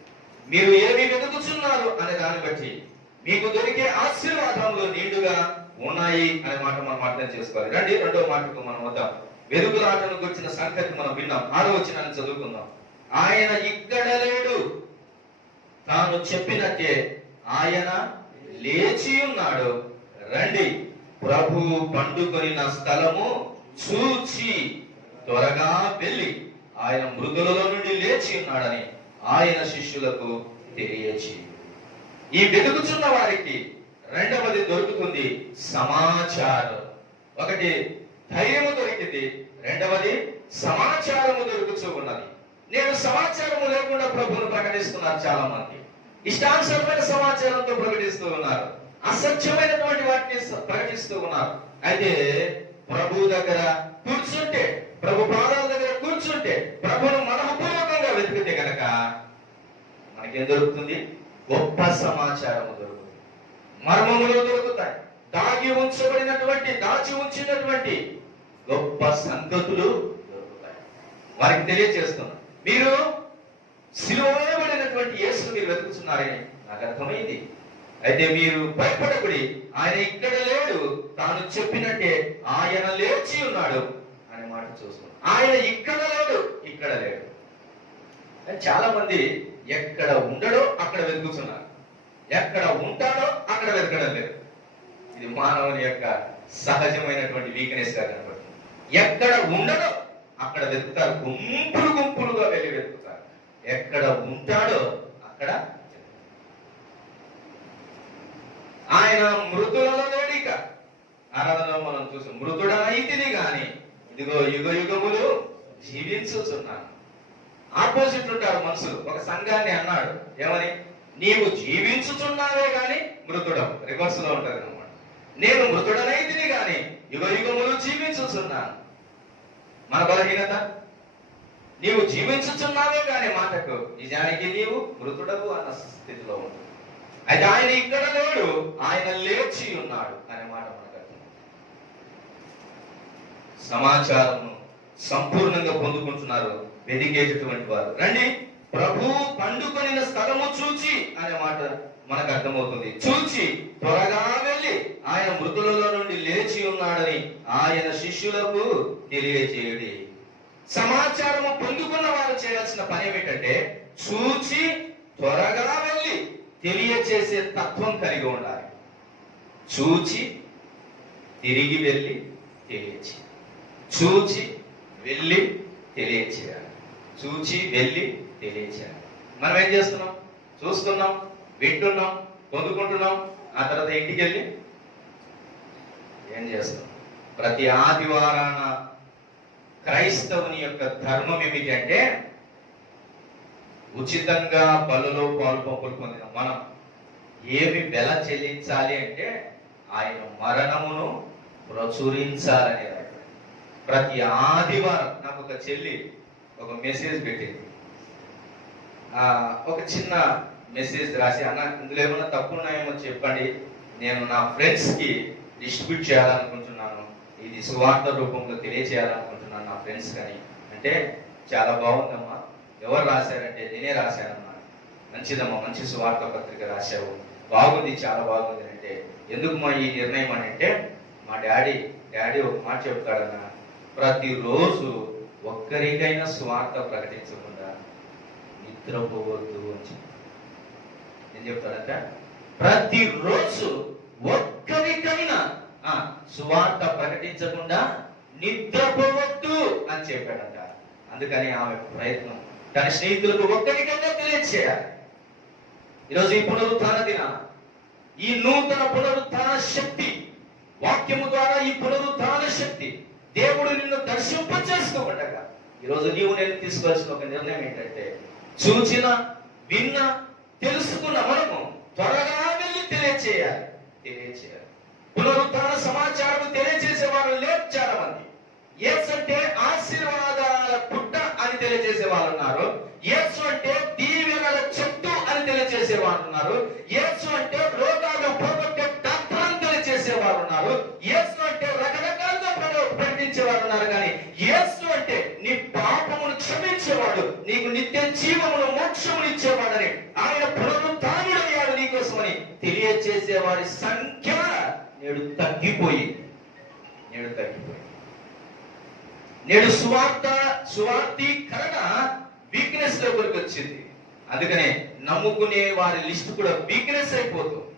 మీరు ఏమి వెతుకుతున్నారు అనే దాన్ని బట్టి మీకు దొరికే ఆశీర్వాదంలో నిండుగా ఉన్నాయి అనే మాట మనం అర్థం చేసుకోవాలి. రండి రెండో మాటకు మనం వద్దాం. వెలుగులాటను గురించిన సంగతి మనం విన్నాం. 6వ వచనాన్ని చదువుకుందాం. ఆయన ఇక్కడ లేడు, తాను చెప్పినట్టే ఆయన లేచి ఉన్నాడు. రండి, ప్రభు పండుకొనిన స్థలము చూచి త్వరగా వెళ్ళి ఆయన మృతులలో నుండి లేచి ఉన్నాడని ఆయన శిష్యులకు తెలియచేయి. ఈ వెతుకుచున్న వారికి రెండవది దొరుకుతుంది, సమాచారం. ఒకటి ధైర్యము దొరికింది, రెండవది సమాచారము దొరుకుతూ ఉన్నది. నేను సమాచారము లేకుండా ప్రభువును ప్రకటిస్తున్నారు చాలా మంది. ఇష్టానుసారమైన సమాచారంతో ప్రకటిస్తూ ఉన్నారు, అసత్యమైనటువంటి వాటిని ప్రకటిస్తూ ఉన్నారు. అయితే ప్రభు దగ్గర కూర్చుంటే ప్రభు పాదాల దగ్గర కూర్చుంటే, ప్రభును మనఃపూర్వకంగా వెతికితే గనక మనకేం దొరుకుతుంది? గొప్ప సమాచారం దొరుకుతుంది, మర్మములు దొరుకుతాయి, దాచి ఉంచినటువంటి గొప్ప సంగతులు దొరుకుతాయి. వారికి తెలియజేస్తున్నాను, మీరు సిలువ వేయబడినటువంటి యేసును మీరు వెతుకుతున్నారని నాకు అర్థమైంది. అయితే మీరు భయపడకుడి, ఆయన ఇక్కడ లేడు, తాను చెప్పినట్టే ఆయన లేచి ఉన్నాడు అనే మాట చూస్తున్నాం. ఆయన ఇక్కడ లేడు, ఇక్కడ లేడు. చాలా మంది ఎక్కడ ఉండడో అక్కడ వెతుకుతున్నారు, ఎక్కడ ఉంటాడో అక్కడ వెతకడం లేదు. ఇది మానవుని యొక్క సహజమైనటువంటి వీక్నెస్ గా కనబడుతుంది. ఎక్కడ ఉండడో అక్కడ వెతుకుతారు, గుంపులు గుంపులుగా వెళ్ళి వెతుకుతారు. ఎక్కడ ఉంటాడో అక్కడ ఆయన మృతులలో లేడిక. ఆరాధనలో మనం చూసాం, మృతుడనైతిని గాని ఇదిగో యుగ యుగములు జీవించుచున్నాను. ఆపోజిట్ ఉంటారు మనుషులు. ఒక సంఘాన్ని అన్నాడు, ఏమని? నీవు జీవించుచున్నావే గాని మృతుడవు. రివర్స్ లో ఉంటది అన్నమాట. నేను మృతుడనైతిని గాని యుగ యుగములు జీవించుచున్నాను. మన బలహీనత, నీవు జీవించుచున్నావే గాని మాటకు నిజానికి నీవు మృతుడవు అన్న స్థితిలో ఉంటుంది. అయితే ఆయన ఇక్కడ లేడు, ఆయన లేచి ఉన్నాడు అనే మాట మనకు అర్థం. సమాచారము సంపూర్ణంగా పొందుకుంటున్నారు వెదికేటటువంటి వారు. రండి, ప్రభు పండుకొనిన స్థలము చూచి అనే మాట మనకు అర్థమవుతుంది. చూచి త్వరగా వెళ్ళి ఆయన మృతులలో నుండి లేచి ఉన్నాడని ఆయన శిష్యులకు తెలియజేయుడి. సమాచారము పొందుకున్న వారు చేయాల్సిన పని ఏమిటంటే, చూచి త్వరగా వెళ్ళి తెలియచేసే తత్వం కలిగి ఉండాలి. చూచి తిరిగి వెళ్ళి తెలియచేయాలి. చూచి వెళ్ళి తెలియచేయాలి. చూచి వెళ్ళి తెలియచేయాలి. మనం ఏం చేస్తున్నాం? చూస్తున్నాం, వింటున్నాం, పొందుకుంటున్నాం. ఆ తర్వాత ఇంటికి వెళ్ళి ఏం చేస్తున్నాం? ప్రతి ఆదివారాన క్రైస్తవుని యొక్క ధర్మం ఏమిటి అంటే, ఉచితంగా బలలో పాలు పంపులు పొందిన మనం ఏమి వెల చెల్లించాలి అంటే, ఆయన మరణమును ప్రచురించాలనే. ప్రతి ఆదివారం నాకు ఒక చెల్లి ఒక మెసేజ్ పెట్టింది. ఒక చిన్న మెసేజ్ రాసి, అన్న ఇందులో ఏమైనా తప్పు ఉన్నాయేమో చెప్పండి, నేను నా ఫ్రెండ్స్ కి డిస్ట్రిబ్యూట్ చేయాలనుకుంటున్నాను, ఇది సువార్త రూపంలో తెలియచేయాలనుకుంటున్నాను నా ఫ్రెండ్స్ కానీ అంటే, చాలా బాగుందమ్మా, ఎవరు రాశారంటే నేనే రాశానమ్మా. మంచిదమ్మా, మంచి సువార్త పత్రిక రాశావు, బాగుంది, చాలా బాగుంది అంటే, ఎందుకు మా ఈ నిర్ణయం అని అంటే, మా డాడీ ఒక మాట చెప్తాడన్నా, ప్రతిరోజు ఒక్కరికైనా సువార్త ప్రకటించకుండా నిద్రపోవద్దు అని చెప్పి. ఏం చెప్తాడంట? ప్రతిరోజు ఒక్కరికైనా సువార్త ప్రకటించకుండా నిద్రపోవద్దు అని చెప్పాడంట. అందుకని ఆమె ప్రయత్నం, తన స్నేహితులకు ఒక్కరికైనా తెలియచేయాలి. ఈరోజు ఈ పునరుత్థాన దినాన, ఈ నూతన పునరుత్థాన శక్తి వాక్యము ద్వారా, ఈ పునరుత్థాన శక్తి దేవుడు నిన్ను దర్శింపచేస్తూ ఉండగా, ఈరోజు నీవు నేను తీసుకోవాల్సిన ఒక నిర్ణయం ఏంటంటే, చూచిన, విన్న, తెలుసుకున్న మనము త్వరగా వెళ్ళి తెలియచేయాలి. పునరుత్థాన సమాచారం తెలియజేసే వారు లేరు చాలా మంది. యేసు అంటే ఆశీర్వాదాల పుట్ట అని తెలియజేసే వాళ్ళు ఉన్నారు. యేసు అంటే దీవెనల చెట్టు అని తెలియజేసే వాళ్ళు ఉన్నారు. యేసు అంటే రోగాలు పోగొట్టే డాక్టర్ అని తెలియజేసే వారు ఉన్నారు. యేసు అంటే రకరకాలుగా ప్రకటించేవారు ఉన్నారు. కానీ యేసు అంటే నీ పాపమును క్షమించేవాడు, నీకు నిత్య జీవమును మోక్షమును ఇచ్చేవాడని, ఆయన పునరుత్థానుడయ్యాడు నీకోసమని తెలియజేసే వారి సంఖ్య నేడు తగ్గిపోయింది. నేడు సువార్తీకరణ వీక్నెస్ లోకి వచ్చింది. అందుకనే నమ్ముకునే వారి లిస్ట్ కూడా వీక్నెస్ అయిపోతుంది.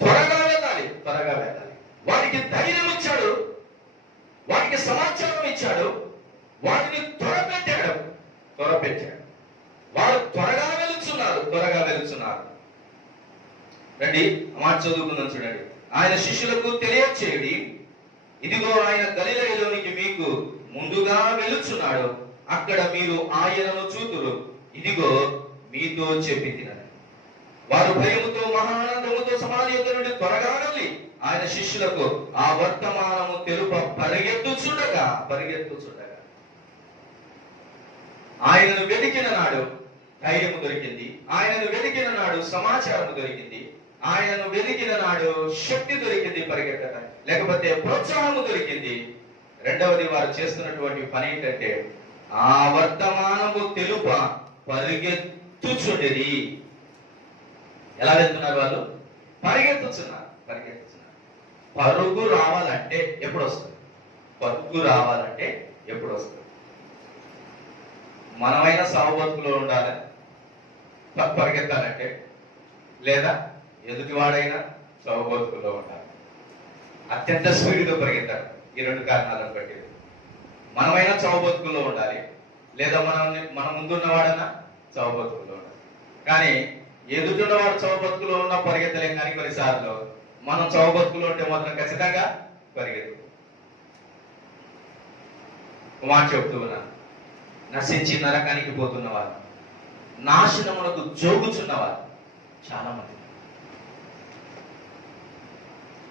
త్వరగా వెళ్ళాలి. వారికి ధైర్యం ఇచ్చాడు, వారికి సమాచారం ఇచ్చాడు, వాటిని త్వరపెట్టాడు. వారు త్వరగా వెళుతున్నారు. రండి, మాట చదువుకుందాం. చూడండి, ఆయన శిష్యులకు తెలియచేయుడి, ఇదిగో ఆయన గలిలయలోనికి మీకు ముందుగా వెళుచున్నాడు, అక్కడ మీరు ఆయనను చూతురు, ఇదిగో మీతో చెప్పి తినని. వారు భయముతో మహానందముతో సమాధి యొద్ద నుండి త్వరగా వెళ్ళి ఆయన శిష్యులకు ఆ వర్తమానము తెలుప పరిగెత్తుచుండగా ఆయనను వెతికిన నాడు ధైర్యము దొరికింది, ఆయనను వెతికిన నాడు సమాచారము దొరికింది, ఆయనను వెతికిన నాడు శక్తి దొరికింది పరిగెత్తడం, లేకపోతే ప్రోత్సాహము దొరికింది. రెండవది వారు చేస్తున్నటువంటి పని ఏంటంటే ఆ వర్తమానము తెలుప పరిగెత్తుచుండేది. ఎలా వెళ్తున్నారు వాళ్ళు? పరిగెత్తుచున్నారు. పరుగు రావాలంటే ఎప్పుడు వస్తుంది? మనమైనా సాగుబతుకులో ఉండాలి పరిగెత్తాలంటే, లేదా ఎదుటివాడైనా సాగుబతుకులో ఉండాలి. అత్యంత స్పీడ్గా పరిగెత్తాలి. ఈ రెండు కారణాలను బట్టి మనమైనా చౌబతుకుల్లో ఉండాలి, లేదా మన ముందున్నవాడైనా చౌబతుకుల్లో ఉండాలి. కానీ ఎదుటిన్నవాడు చౌబతుకులో ఉన్నా పరిగెత్తలేం. కానీ కొన్నిసార్లు మనం చౌబతుకులో ఉంటే మాత్రం ఖచ్చితంగా పరిగెత్తు. మాట చెప్తూ ఉన్నాను, నశించి నరకానికి పోతున్నవారు, నాశనమునకు జోగుచున్నవారు చాలా మంది.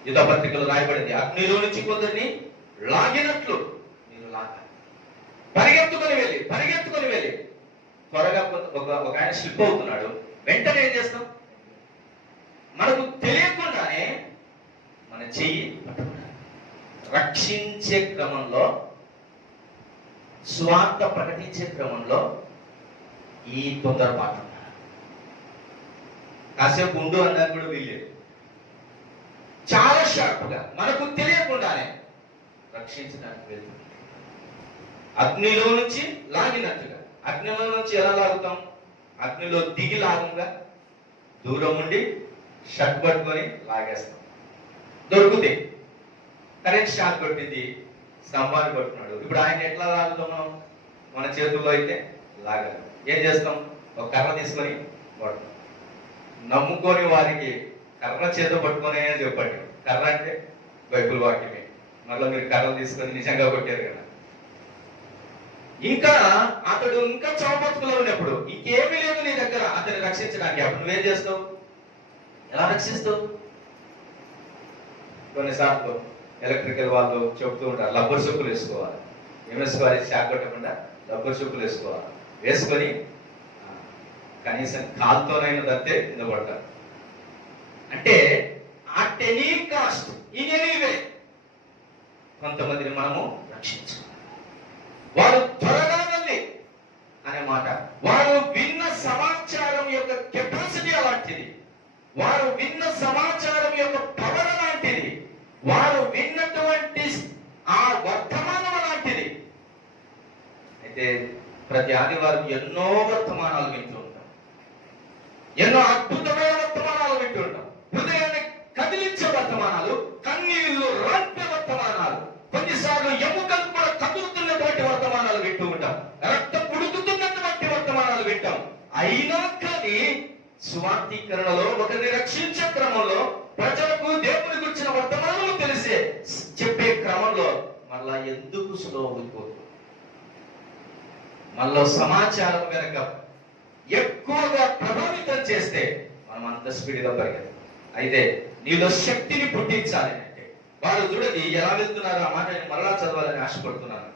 యుద్ధ పత్రికలు రాయబడింది, అగ్నిలో నుంచి కొందరిని లాగినట్లు నేను లాగాలి. పరిగెత్తుకొని వెళ్ళి త్వరగా ఒక ఆయన స్లిప్ అవుతున్నాడు, వెంటనే ఏం చేస్తాం? మనకు తెలియకుండానే మన చెయ్యి రక్షించే క్రమంలో, స్వార్థ ప్రకటించే క్రమంలో ఈ తొందరపాటు. కాసేపు ఉండు అన్నది కూడా వీల్లేదు. చాలా షార్ప్గా మనకు తెలియకుండానే రక్షించడానికి వెళ్తుంది. అగ్నిలో నుంచి లాగినట్టుగా. అగ్నిలో నుంచి ఎలా లాగుతాం? అగ్నిలో దిగి లాగంగా దూరం ఉండి షట్ పట్టుకొని లాగేస్తాం. దొరుకుతే కరెంట్ షాక్ కొట్టింది, స్తంభాన్ని పట్టుకున్నాడు. ఇప్పుడు ఆయన ఎట్లా లాగుతాం? మనం మన చేతుల్లో అయితే లాగాలి. ఏం చేస్తాం? ఒక కర్ర తీసుకొని పడతాం. నమ్ముకొని వారికి కర్ర చేత పట్టుకునే చెప్పండి. కర్ర అంటే బైబిల్ వాక్యమే. మళ్ళీ మీరు కర్రలు తీసుకొని నిజంగా కొట్టారు కదా. ఇంకా అతడు ఇంకా చౌబతుకులో ఉన్నప్పుడు ఇంకేమీ లేదు నీ దగ్గర అతన్ని రక్షించడానికి. అప్పుడు నువ్వేం చేస్తావు? ఎలా రక్షిస్తావు? కొన్నిసార్లు ఎలక్ట్రికల్ వాళ్ళు చెబుతూ ఉంటారు, రబ్బర్ సొక్కులు వేసుకోవాలి. ఏం వేసుకోవాలి? షాక్ కొట్టకుండా రబ్బర్ సొక్కులు వేసుకోవాలి. వేసుకొని కనీసం కాలుతోనైనా తప్పితే కింద పడతారు. అంటే at any cost, in any way కొంతమందిని మనము రక్షించాలి. వారు త్వరగా వెళ్ళి అనే మాట, వారు విన్న సమాచారం యొక్క కెపాసిటీ అలాంటిది, వారు విన్న సమాచారం యొక్క పవర్ అలాంటిది, వారు విన్నటువంటి ఆ వర్తమానం అలాంటిది. అయితే ప్రతి ఆదివారం ఎన్నో వర్తమానాలు వింటూ ఉంటాం, ఎన్నో అద్భుతమైన వర్తమానాలు వింటూ ఉంటాం. హృదయాన్ని కదిలించే వర్తమానాలు, కన్నీళ్లు రాంపే వర్తమానాలు, కొన్నిసార్లు ఎముకలు కూడా కదులుతున్నటువంటి వర్తమానాలు వింటూ ఉంటాం, రక్తం పుడుకుతున్నటువంటి వర్తమానాలు వింటాం. అయినా కానీ స్వార్థీకరణలో, ఒకరిని రక్షించే క్రమంలో, ప్రజలకు దేవుని గురించిన వర్తమానాలు తెలిసే చెప్పే క్రమంలో మళ్ళా ఎందుకు స్లో అయిపోతుంది? మళ్ళీ సమాచారం కనుక ఎక్కువగా ప్రభావితం చేస్తే మనం అంత స్పీడ్గా పరిగెత్తాం. అయితే నీలో శక్తిని పుట్టించాలి అంటే వారు చూడండి ఎలా వెళ్తున్నారు. ఆ మాట నేను మరలా చదవాలని ఆశపడుతున్నాను.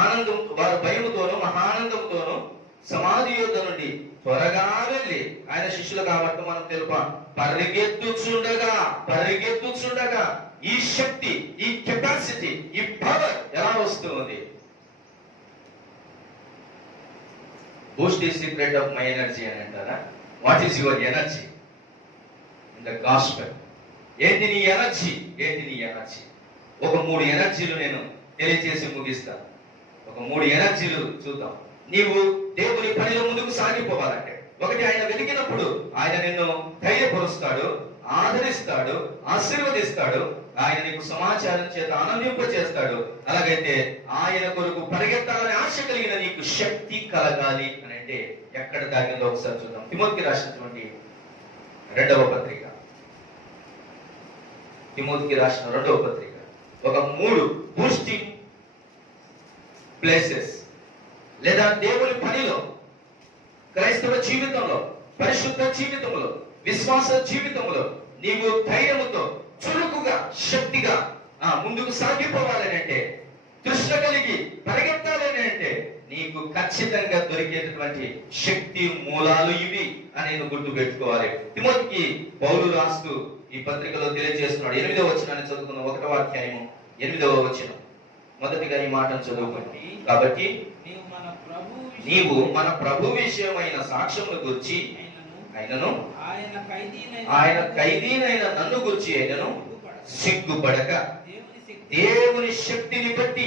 ఆనందం, వారు భయముతోనూ మహానందంతోనూ సమాధి యొద్ద నుండి త్వరగా వెళ్ళి ఆయన శిష్యులు కాబట్టి మనం తెలుపా పరిగెత్తుచుండగా ఈ శక్తి, ఈ కెపాసిటీ, ఈ పవర్ ఎలా వస్తుంది? Boost the secret of my energy అని అంటారా? What is your energy in the gospel? ఏంటి నీ ఎనర్జీ? ఒక 3 ఎనర్జీలు నేను తెలియజేసి ముగిస్తాను. ఒక 3 ఎనర్జీలు చూద్దాం. నీవు దేవుని పనిలో ముందుకు సాగిపోవాలంటే, ఒకటి, ఆయన వెతికినప్పుడు ఆయన నిన్ను ధైర్యపరుస్తాడు, ఆదరిస్తాడు, ఆశీర్వదిస్తాడు, ఆయన నీకు సమాచారం చేత ఆనందింపచేస్తాడు. అలాగైతే ఆయన కొరకు పరిగెత్తాలని ఆశ కలిగిన నీకు శక్తి కలగాలి అని అంటే ఎక్కడ దాగిందో ఒకసారి చూద్దాం. తిమోతికి రాసినటువంటి 2వ పత్రిక, ఒక 3 బూస్టింగ్ ప్లేసెస్, లేదా దేవుని పనిలో, క్రైస్తవ జీవితంలో, పరిశుద్ధ జీవితంలో, విశ్వాస జీవితంలో నీవు ధైర్యముతో చురుకుగా శక్తిగా ముందుకు సాగిపోవాలని అంటే, తృష్ణ కలిగి పరిగెత్తాలని అంటే నీకు ఖచ్చితంగా దొరికేటటువంటి శక్తి మూలాలు ఇవి అని నువ్వు గుర్తు పెట్టుకోవాలి. తిమోతికి పౌలు రాస్తూ ఈ పత్రికలో తెలియజేస్తున్నాడు. 8వ వచనాన్ని చదువుకున్న 1వ అధ్యాయము 8వ వచనం. మొదటిగా ఈ మాటను చదువుకోండి. కాబట్టి నీవు మన ప్రభు విషయమైన సాక్ష్యమును గురించి అయినను ఆయన ఖైదీనైన నన్ను గురించి అయినను సిగ్గుపడక దేవుని శక్తిని బట్టి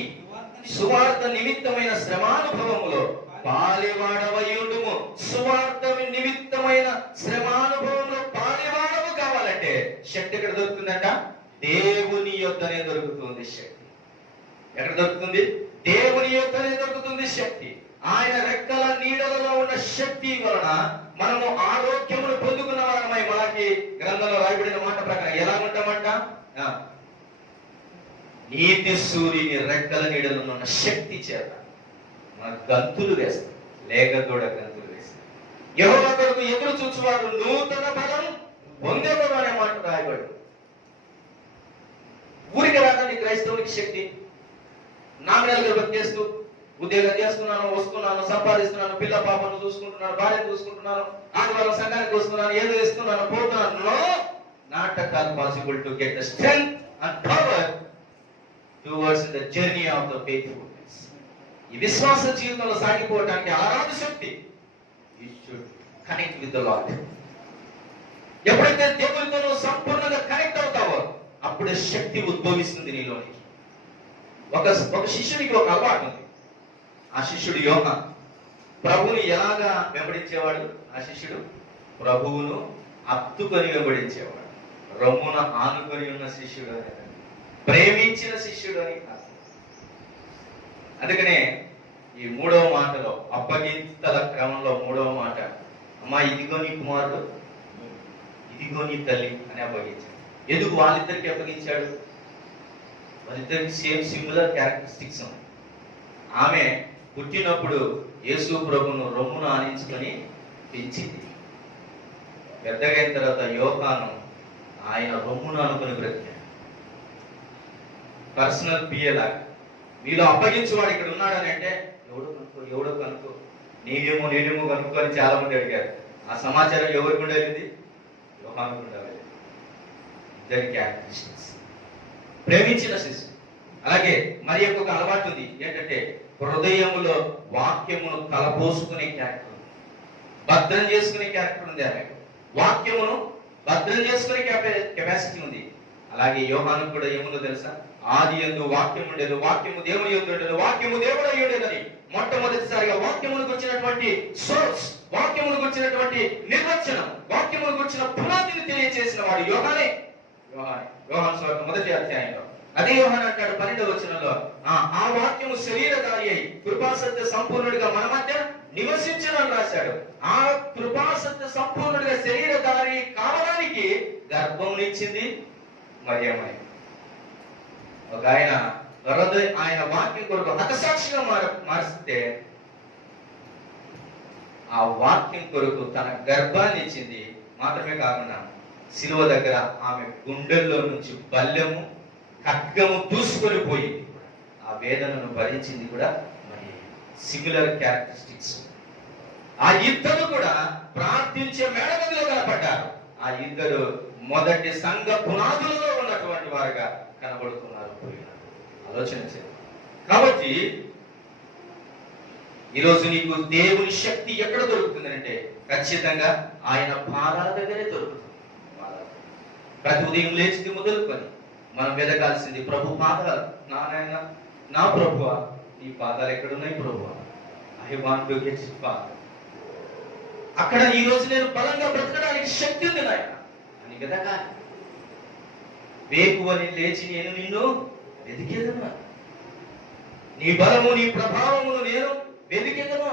సువార్త నిమిత్తమైన శ్రమానుభవములో పాలివాడవయుడుము. సువార్త నిమిత్తమైన శ్రమానుభవంలో పాలివాడవు కావాలంటే శక్తి ఎక్కడ దొరుకుతుందంట? దేవుని యొద్దనే దొరుకుతుంది శక్తి. ఎక్కడ దొరుకుతుంది? దేవుని యొద్దనే దొరుకుతుంది శక్తి. ఆయన రెక్కల నీడలలో ఉన్న శక్తి వలన మనము ఆరోగ్యమును పొందుకున్న వారమై, మనకి గ్రంథంలో రాయబడిన మాట ప్రకారం ఎలా ఉంటామంట? నీతి సూర్యుని రెక్కల నీడలో ఉన్న శక్తి చేత మన గంతులు వేస్తాం, లేక కూడా గంతులు వేస్తాం. యెహోవా కొరకు ఎదురు చూచువారు నూతన బలం పొందేవారు అనే మాట రాయబడి. ఊరికి రాదండి క్రైస్తవునికి శక్తి. నామినల్గా బతికేస్తూ ఉద్యోగం చేస్తున్నాను, వస్తున్నాను, సంపాదిస్తున్నాను, పిల్ల పాపను చూసుకుంటున్నాను, భార్యను చూసుకుంటున్నాను, ఆదివారం సంఘానికి వస్తున్నాను, ఏదో ఇస్తున్నాను, పోతున్నాను. No, not at all possible to get the strength and power towards the journey of the faithfulness. ఈ విశ్వాస జీవితంలో సాగిపోవడానికి ఆరాధన శక్తి. You should connect with the Lord. ఎప్పుడైతే దేవునితో సంపూర్ణంగా కనెక్ట్ అవుతావో అప్పుడే శక్తి ఉద్భవిస్తుంది నీలోనికి. ఒక శిష్యునికి ఒక అలవాటు ఉంది. ఆ శిష్యుడు యోహాను. ప్రభువుని ఎలాగా వెంబడించేవాడు? ఆ శిష్యుడు ప్రభువును అత్తుకొని వెంబడించేవాడు. రొమ్మున ఆనుకొని ఉన్న శిష్యుడు అని, ప్రేమించిన శిష్యుడు అని. అందుకనే ఈ 3వ మాటలో, అప్పగింతల క్రమంలో 3వ మాట, అమ్మా ఇదిగో నీ కుమారుడు, ఇదిగో నీ తల్లి అని అప్పగించాడు. ఎందుకు వాళ్ళిద్దరికి అప్పగించాడు? వాళ్ళిద్దరికి సేమ్ సిమిలర్ క్యారెక్టరిస్టిక్స్ ఉన్నాయి. ఆమె పుట్టినప్పుడు యేసు ప్రభును రొమ్మును ఆనించుకొని పెంచింది. పెద్దగైన తర్వాత యోహాను ఆయన రొమ్మును అనుకుని బ్రతికాడు. పర్సనల్ పిఏలాగా. మీలో అప్పగించేవాడు ఇక్కడ ఉన్నాడని అంటే ఎవడో కనుక్కో, నేనేమో కనుక్కో అని చాలా మంది అడిగారు. ఆ సమాచారం ఎవరికి ఉండేది? యోహానుకు ఉండాలి. ఇద్దరి క్యారెక్టరిస్టిక్స్. ప్రేమించిన శిశు. అలాగే మరి ఒక అలవాటు ఉంది ఏంటంటే, హృదయములో వాక్యమును కలపోసుకునే క్యారెక్టర్ ఉంది, భద్రం చేసుకునే క్యారెక్టర్ ఉంది. ఆమె వాక్యమును భద్రం చేసుకునే కెపాసిటీ ఉంది. అలాగే యోహాను కూడా ఏముందో తెలుసా? ఆది యందు వాక్యం ఉండేది, వాక్యము దేవుని యందు ఉండేది, వాక్యము దేవుడు అయి ఉండేదని మొట్టమొదటిసారిగా వాక్యమును గురించినటువంటి సోర్స్, వాక్యమును గురించినటువంటి నిర్వచనం, వాక్యమును గురించిన పునాదిని తెలియజేసిన వాడు యోహానే. యోహాను సువార్త 1వ అధ్యాయంలో అదే యోహాను అంటాడు 12వ వచనంలో, ఆ వాక్యము శరీరధారి అయి కృపాసత్య సంపూర్ణుడిగా మన మధ్య నివసించనని రాశాడు. ఆ కృపాసత్య సంపూర్ణుడిగా శరీరధారి కావడానికి గర్భమునిచ్చింది మరియమ్మ. ఒక ఆయన వాక్యం కొరకు హతసాక్షిగా మారిస్తే ఆ వాక్యం కొరకు తన గర్భాన్ని ఇచ్చింది. మాత్రమే కాకుండా శిలువ దగ్గర ఆమె గుండెల్లో నుంచి బల్లెము ఖడ్గము దూసుకొని పోయింది. ఆ వేదనను భరించింది కూడా మరి సిమిలర్ క్యారెక్టరిస్టిక్స్. ఆ ఇద్దరు కూడా ప్రార్థించే మేడగదిలో కనపడ్డారు. ఆ ఇద్దరు మొదటి సంఘ పునాదులలో ఉన్నటువంటి వారుగా కనబడుతున్నారు. ఆలోచన చేయాలి. కాబట్టి ఈరోజు నీకు దేవుని శక్తి ఎక్కడ దొరుకుతుంది అంటే ఖచ్చితంగా ఆయన పాదాల దగ్గరే దొరుకుతుంది. ప్రతి ఉదయం లేచి మొదలుకొని మనం వెదకాల్సింది ప్రభు పాదాలు. నాయన, నా ప్రభువా, నీ పాదాలు ఎక్కడున్నాయి ప్రభువా? I want to get his పాద్. అక్కడ ఈ రోజు నేను బలంగా బ్రతకడానికి శక్తి ఉంది నాయన అని వెదకాలి. వేకువని లేచి నేను నిన్ను వెతికేదను, నీ బలము నీ ప్రభావమును నేను వెతికేదను.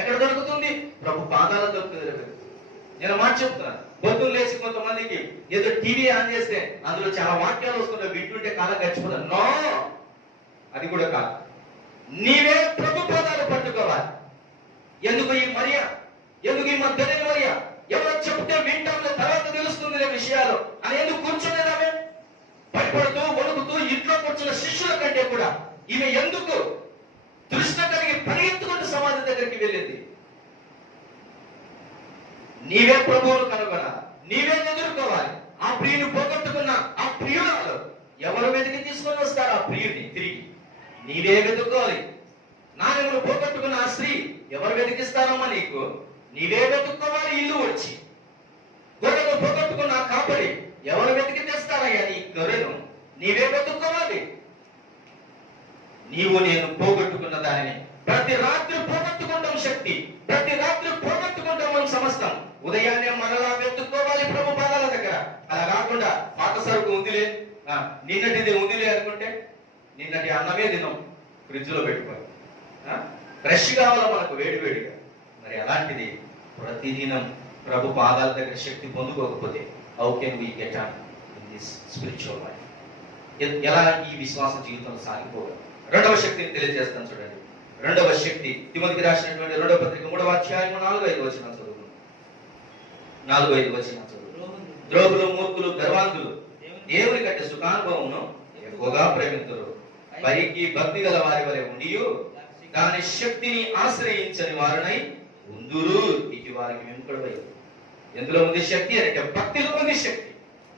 ఎక్కడ దొరుకుతుంది? ప్రభు పాదాల దొరుకుతుంది. నేను మాట చెప్తున్నాను. పొద్దున్న లేచి కొంతమందికి ఏదో టీవీ ఆన్ చేస్తే అందులో చాలా వాక్యాలు వస్తున్నాయి, వింటుంటే కాలం గడిచిపోతాను. నో, అది కూడా కాదు. నీవే ప్రభు పాదాలు పట్టుకోవాలి. ఎందుకు ఈ మరియా, ఎందుకు ఈ మధ్యనే మరియా? ఎవరో చెప్తే వింటాం, తర్వాత తెలుస్తుంది విషయాలు అని ఎందుకు కూర్చోలేదామే? వచ్చిన శిష్యుల కంటే కూడా ఈమె ఎందుకు తృష్ణ కలిగి పరిగెత్తుకుంటూ సమాధి దగ్గరికి వెళ్ళింది? నీవే ప్రభువును కనుగొన, నీవే ఎదుర్కోవాలి. ఆ ప్రియుని పోగొట్టుకున్న ఆ ప్రియురాలు ఎవరు వెతికి తీసుకొని వస్తారు? ఆ ప్రియుడిని తిరిగి నీవే వెతుక్కోవాలి. నాయకులు పోగొట్టుకున్న ఆ స్త్రీ ఎవరు వెతికిస్తారమ్మా నీకు? నీవే వెతుక్కోవాలి. ఇల్లు వచ్చి గొర్రెలు పోగొట్టుకున్న ఆ కాపరి ఎవరు వెతికి తెస్తారయ్యా నీ గొర్రెను? నీవే వెతుక్కోవాలి. నీవు నేను పోగొట్టుకున్న దానిని ప్రతి రాత్రి పోగొట్టుకుంటాం. శక్తి ప్రతి రాత్రి పోగొట్టుకుంటాం. మనం సమస్తం ఉదయాన్నే మరలా వెతుక్కోవాలి ప్రభు పాదాల దగ్గర. అలా కాకుండా పాత సరుకు ఉందిలే, నిన్నటిది ఉందిలే అనుకుంటే నిన్నటి అన్నమే తినం ఫ్రిడ్జ్ లో పెట్టుకోవాలి. ఫ్రెష్ కావాలా మనకు వేడివేడిగా. మరి అలాంటిది ప్రతిదినం ప్రభు పాదాల దగ్గర శక్తి పొందుకోకపోతే how can we get on in this spiritual life? ఎలా ఈ విశ్వాస జీవితంలో సాగిపోవాలి? రెండవ శక్తిని తెలియజేస్తాను చూడండి. రెండవ శక్తి తిమోతికి రాసినటువంటి రెండవ పత్రిక 3వ అధ్యాయం 4-5 వచనం చదువు. 4-5 వచనం చదువు. ద్రోహులు, మూర్ఖులు, గర్వాంధులు దేవుని కంటే సుఖానుభవమును ఎక్కువగా ప్రేమింతురు. పైకి భక్తి గల వారి వలె ఉండియు దాని శక్తిని ఆశ్రయించని వారినై ఉందురు. ఇటు వారికి విముఖుడై. ఎందులో ఉంది శక్తి అంటే భక్తిలో ఉంది శక్తి.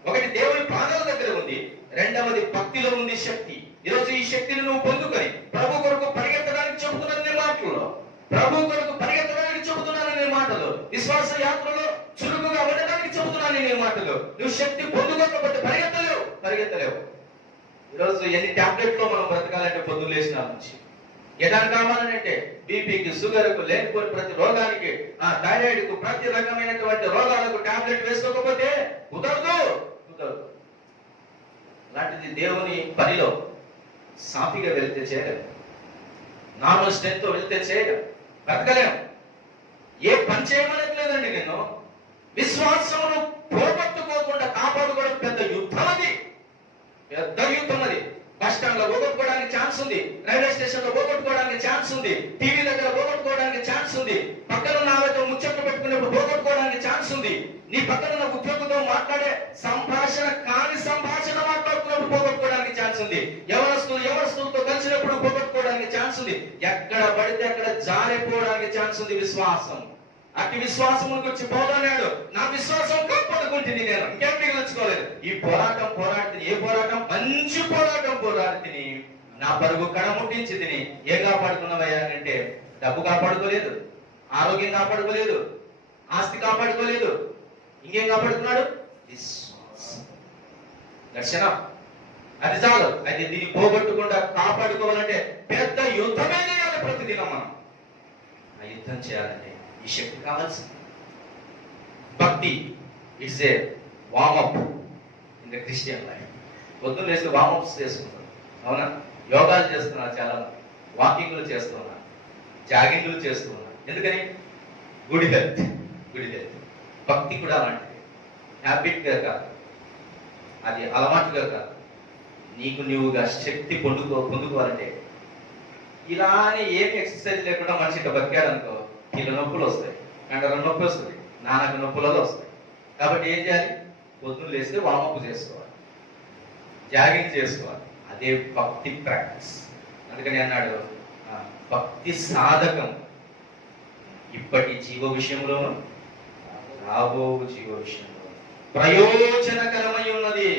ఒకటి దేవుని పాదాల దగ్గర ఉంది, రెండవది భక్తిలో ఉంది శక్తి. ఈరోజు ఈ శక్తిని నువ్వు పొందుకొని ప్రభు కొరకు పరిగెత్తడానికి చెబుతున్నాను నీ మాటల్లో. ప్రభు కొరకు పరిగెత్తడానికి చెబుతున్నాను నీ మాటలు. విశ్వాస యాత్రలో చురుకుగా ఉండడానికి చెబుతున్నాను నీ మాటలు. నువ్వు శక్తి పొందుకోకపోతే పరిగెత్తలేవు. ఈరోజు ఎన్ని టాబ్లెట్లో మనం బ్రతకాలంటే పొద్దున్న లేచిన నుంచి ఎటాన్ కావాలంటే బీపీకి, షుగర్కు, లేకపోతే ప్రతి రోగానికి, థైరాయిడ్ కు, ప్రతి రకమైనటువంటి రోగాలకు టాబ్లెట్ వేసుకోకపోతే కుదరదు. అలాంటిది దేవుని పనిలో సాఫీగా వెళ్తే చేయలేం. నార్మల్ స్ట్రెంత్ వెళ్తే చేయలేం, బ్రతకలేం. ఏ పని చేయమనేది లేదండి. నేను విశ్వాసమును పోగొట్టుకోకుండా కాపాడుకోవడం పెద్ద యుద్ధం. అది పెద్ద యుద్ధం. అది బస్ స్టాండ్ లో పోగొట్టుకోవడానికి ఛాన్స్ ఉంది, రైల్వే స్టేషన్ లో పోగొట్టుకోవడానికి ఛాన్స్ ఉంది, టీవీ దగ్గర పోగొట్టుకోవడానికి ఛాన్స్ ఉంది, పక్కన నాతో ముచ్చట్లు పెట్టుకునేప్పుడు పోగొట్టుకోవడానికి ఛాన్స్ ఉంది, నీ పక్కన ఉద్యోగంతో మాట్లాడే సంభాషణ కాని సంభాషణ మాట్లాడుతున్నప్పుడు పోగొట్టుకోవడానికి ఛాన్స్ ఉంది, యవనస్తులతో కలిసినప్పుడు పోగొట్టుకోవడానికి ఛాన్స్ ఉంది, ఎక్కడ పడితే అక్కడ జారిపోవడానికి ఛాన్స్ ఉంది. విశ్వాసం, అట్టి విశ్వాసం గురించి పోరాడాడు. నా విశ్వాసం కాపాడుకుంటుంది, నేను ఇంకేం మిగిలించుకోలేదు. ఈ పోరాటం ఏ పోరాటం? మంచి పోరాటం పోరాడితిని, నా పరుగు కడముట్టించి తిని. ఏం కాపాడుకున్నావయ్యా అంటే డబ్బు కాపాడుకోలేదు, ఆరోగ్యం కాపాడుకోలేదు, ఆస్తి కాపాడుకోలేదు, ఇంకేం కాపాడుకున్నాడు? విశ్వాసం. దర్శనం అది చాలు. అయితే దీన్ని పోగొట్టకుండా కాపాడుకోవాలంటే పెద్ద యుద్ధమే చేయాలి. ప్రతిదినం మనం ఆ యుద్ధం చేయాలంటే ఈ శక్తి కావాల్సింది. భక్తి it's a warmup in the Christian life. పొద్దున్న లేసి వార్మప్స్ చేసుకుంటారు, అవునా? యోగాలు చేస్తున్నారు చాలా మంది, వాకింగ్లు చేస్తున్నారు, జాగింగ్లు చేస్తున్నారు. ఎందుకని? Good health. భక్తి కూడా అలాంటిది. హ్యాబిట్గా కాదు, అది అలవాటుగా కాదు. నీకు నువ్వుగా శక్తి పొందుకోవాలంటే ఇలానే ఏమి ఎక్సర్సైజ్ లేకుండా మనిషి ఇట్లా బతికాడు అనుకో, కీళ్ళ నొప్పులు వస్తాయి, కండర నొప్పి వస్తుంది, నానక నొప్పులలో వస్తాయి. కాబట్టి ఏం చేయాలి? పొద్దున్న లేస్తే వార్మప్ చేసుకోవాలి, జాగింగ్ చేసుకోవాలి. అదే భక్తి ప్రాక్టీస్. అందుకని అన్నాడు భక్తి సాధకం ఇప్పటి జీవ విషయంలోను రాబో జీవ విషయంలో ప్రయోజనకరమై ఉన్నది.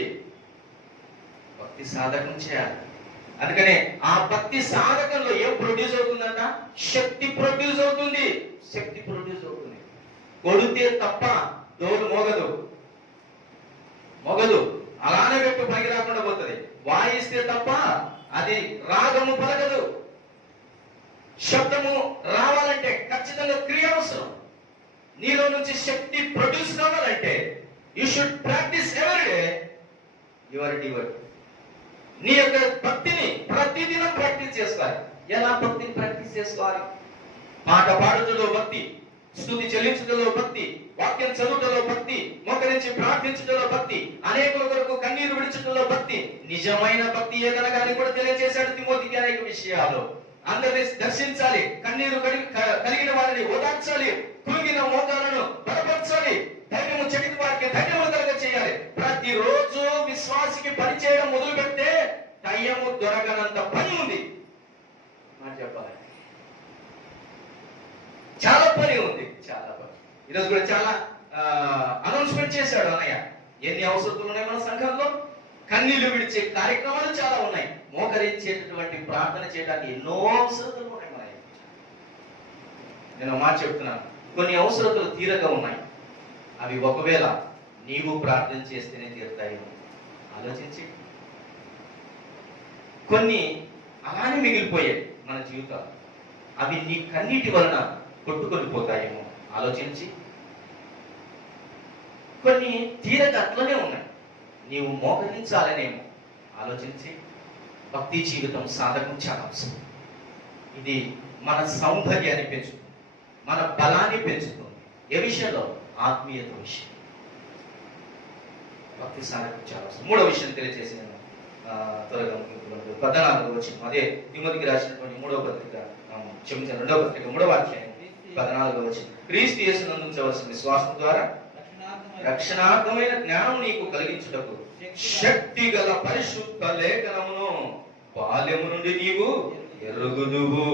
భక్తి సాధకం చేయాలి. అందుకనే ఆ భక్తి సాధకంలో ఏం ప్రొడ్యూస్ అవుతుందంట? శక్తి ప్రొడ్యూస్ అవుతుంది. కొడితే తప్ప డోలు మొగదు, అలానే పెట్టు పనికి రాకుండా పోతుంది. వాయిస్తే తప్ప అది రాగము పలకదు. శబ్దము రావాలంటే ఖచ్చితంగా క్రియ అవసరం. నీలో నుంచి శక్తి ప్రొడ్యూస్ కావాలంటే you should practice everyday your devout. నీ యొక్క భక్తిని ప్రతిదినం ప్రాక్టీస్ చేసుకోవాలి. ఎలా భక్తిని ప్రాక్టీస్ చేసుకోవాలి? పాట పాడుటలో భక్తి, స్తుతి చెల్లించుటలో భక్తి, వాక్యం చదువుటలో భక్తి, మోకరించి ప్రార్థించుటలో భక్తి, అనేకుల కొరకు కన్నీరు విడుచుటలో భక్తి. నిజమైన భక్తి ఏదనగా అని కూడా తెలియజేశాడు తిమోతికి అనేక విషయాలు. అందరిని దర్శించాలి, కన్నీరు కలిగిన వారిని ఓదార్చాలి, కృంగిన మోకాలను బలపరచాలి, ధైర్యము చెడిన వారికి ధైర్యము కలుగ చేయాలి. ప్రతిరోజు విశ్వాసికి పనిచేయడం మొదలు పెడితే టైము ఈరోజు కూడా చాలా అనౌన్స్మెంట్ చేశాడు అన్నయ్య. ఎన్ని అవసరతలు ఉన్నాయి మన సంఘంలో? కన్నీళ్లు విడిచే కార్యక్రమాలు చాలా ఉన్నాయి. మోకరించేటటువంటి ప్రార్థన చేయడానికి ఎన్నో అవసరతలు ఉన్నాయి మన. నేను మాట చెప్తున్నాను, కొన్ని అవసరతలు తీరగా ఉన్నాయి. అవి ఒకవేళ నీవు ప్రార్థన చేస్తేనే తీరుతాయి. ఆలోచించి కొన్ని అలానే మిగిలిపోయాయి మన జీవితాలు. అవి నీ కన్నీటి వలన కొట్టుకొని పోతాయేమో ఆలోచించి. కొన్ని తీరక అట్లనే ఉన్నాయి, నీవు మోకరించాలనేమో ఆలోచించి. భక్తి జీవితం సాధకం చాలా అవసరం. ఇది మన సౌందర్యాన్ని పెంచుతుంది, మన బలాన్ని పెంచుతుంది. ఏ విషయంలో? ఆత్మీయత విషయం. భక్తి సాధకం చాలా అవసరం. మూడో విషయం తెలియజేసి నేను త్వరగా 14వ వచనం, అదే తిమోతికి రాసినటువంటి రెండవ పత్రిక 3వ అధ్యాయం 14వ వచనం. క్రీస్తు యేసునందు ఉంచవలసిన విశ్వాసం ద్వారా రక్షణార్థమైన జ్ఞానం నీకు కలిగించుటకు శక్తి గల పరిశుద్ధ లేఖనమును బాల్యము నుండి నీవు ఎరుగుదువు.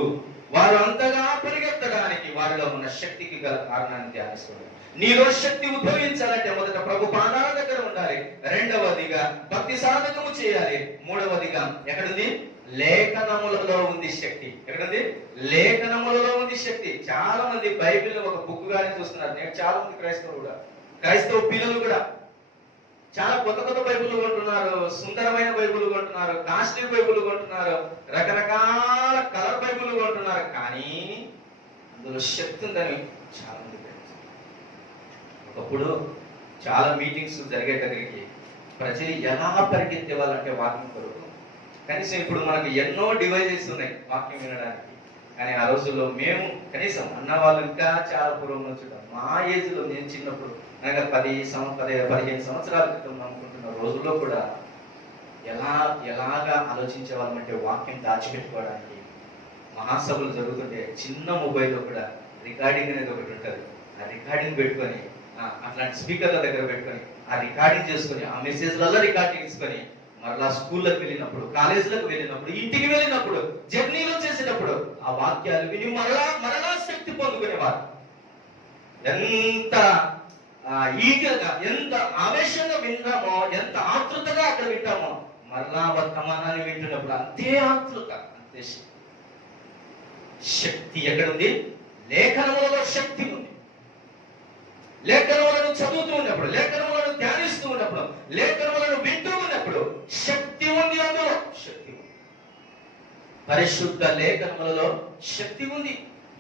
వారు అంతగా పరిగెత్తడానికి వారిలో ఉన్న శక్తికి గల కారణాన్ని ధ్యానిస్తున్నారు. నీలో శక్తి ఉద్భవించాలంటే మొదట ప్రభు పాదాల దగ్గర ఉండాలి. రెండవదిగా భక్తి సాధకము చేయాలి. మూడవదిగా ఎక్కడుంది? లేఖనములలో ఉంది శక్తి. ఎక్కడుంది? లేఖనములలో ఉంది శక్తి. చాలా మంది బైబిల్ ఒక బుక్ గానే చూస్తున్నారు. నేను చాలా మంది క్రైస్తవ పిల్లలు కూడా చాలా కొత్త కొత్త బైబుల్ కొంటున్నారు, సుందరమైన బైబుల్ కొంటున్నారు, కాస్ట్లీ బైబుల్ కొంటున్నారు, రకరకాల కలర్ బైబుల్ కొంటున్నారు. కానీ అందులో శక్తి ఉందని చాలా మంది. ఒకప్పుడు చాలా మీటింగ్స్ జరిగే దగ్గరికి ప్రజలు ఎలా పరిగెత్తే వాళ్ళంటే వాక్యం కొరకు. కనీసం ఇప్పుడు మనకు ఎన్నో డివైజెస్ ఉన్నాయి వాక్యం వినడానికి. కానీ ఆ రోజుల్లో మేము కనీసం అన్న వాళ్ళు ఇంకా చాలా పూర్వం నుంచి మా ఏజ్ లో, నేను చిన్నప్పుడు అనగా 15 సంవత్సరాల క్రితం అనుకుంటున్న రోజుల్లో కూడా ఎలాగా ఆలోచించే వాళ్ళమంటే వాక్యం దాచిపెట్టుకోవడానికి మహాసభలు జరుగుతుంటే చిన్న మొబైల్లో కూడా రికార్డింగ్ అనేది ఒకటి ఉంటుంది. ఆ రికార్డింగ్ పెట్టుకొని అట్లాంటి స్పీకర్ల దగ్గర పెట్టుకొని ఆ రికార్డింగ్ చేసుకొని ఆ మెసేజ్లలో రికార్డింగ్ తీసుకొని మరలా స్కూల్లోకి వెళ్ళినప్పుడు, కాలేజీలకు వెళ్ళినప్పుడు, ఇంటికి వెళ్ళినప్పుడు, జర్నీలో చేసేటప్పుడు ఆ వాక్యాలు విని మరలా శక్తి పొందుకునేవారు. ఎంత ఈగగా, ఎంత ఆవేశంగా వింటామో, ఎంత ఆతృతగా అక్కడ వింటామో, మరలా వర్తమానాన్ని వింటున్నప్పుడు అంతే ఆతృత, అంతే శక్తి. ఎక్కడుంది? లేఖనములలో శక్తి ఉంది. లేఖనములను చదువుతూ ఉన్నప్పుడు, లేఖనములను ధ్యానిస్తూ ఉన్నప్పుడు, లేఖనములను వింటూ ఉన్నప్పుడు శక్తి ఉంది. అందులో శక్తి ఉంది. పరిశుద్ధ లేఖనములలో శక్తి ఉంది.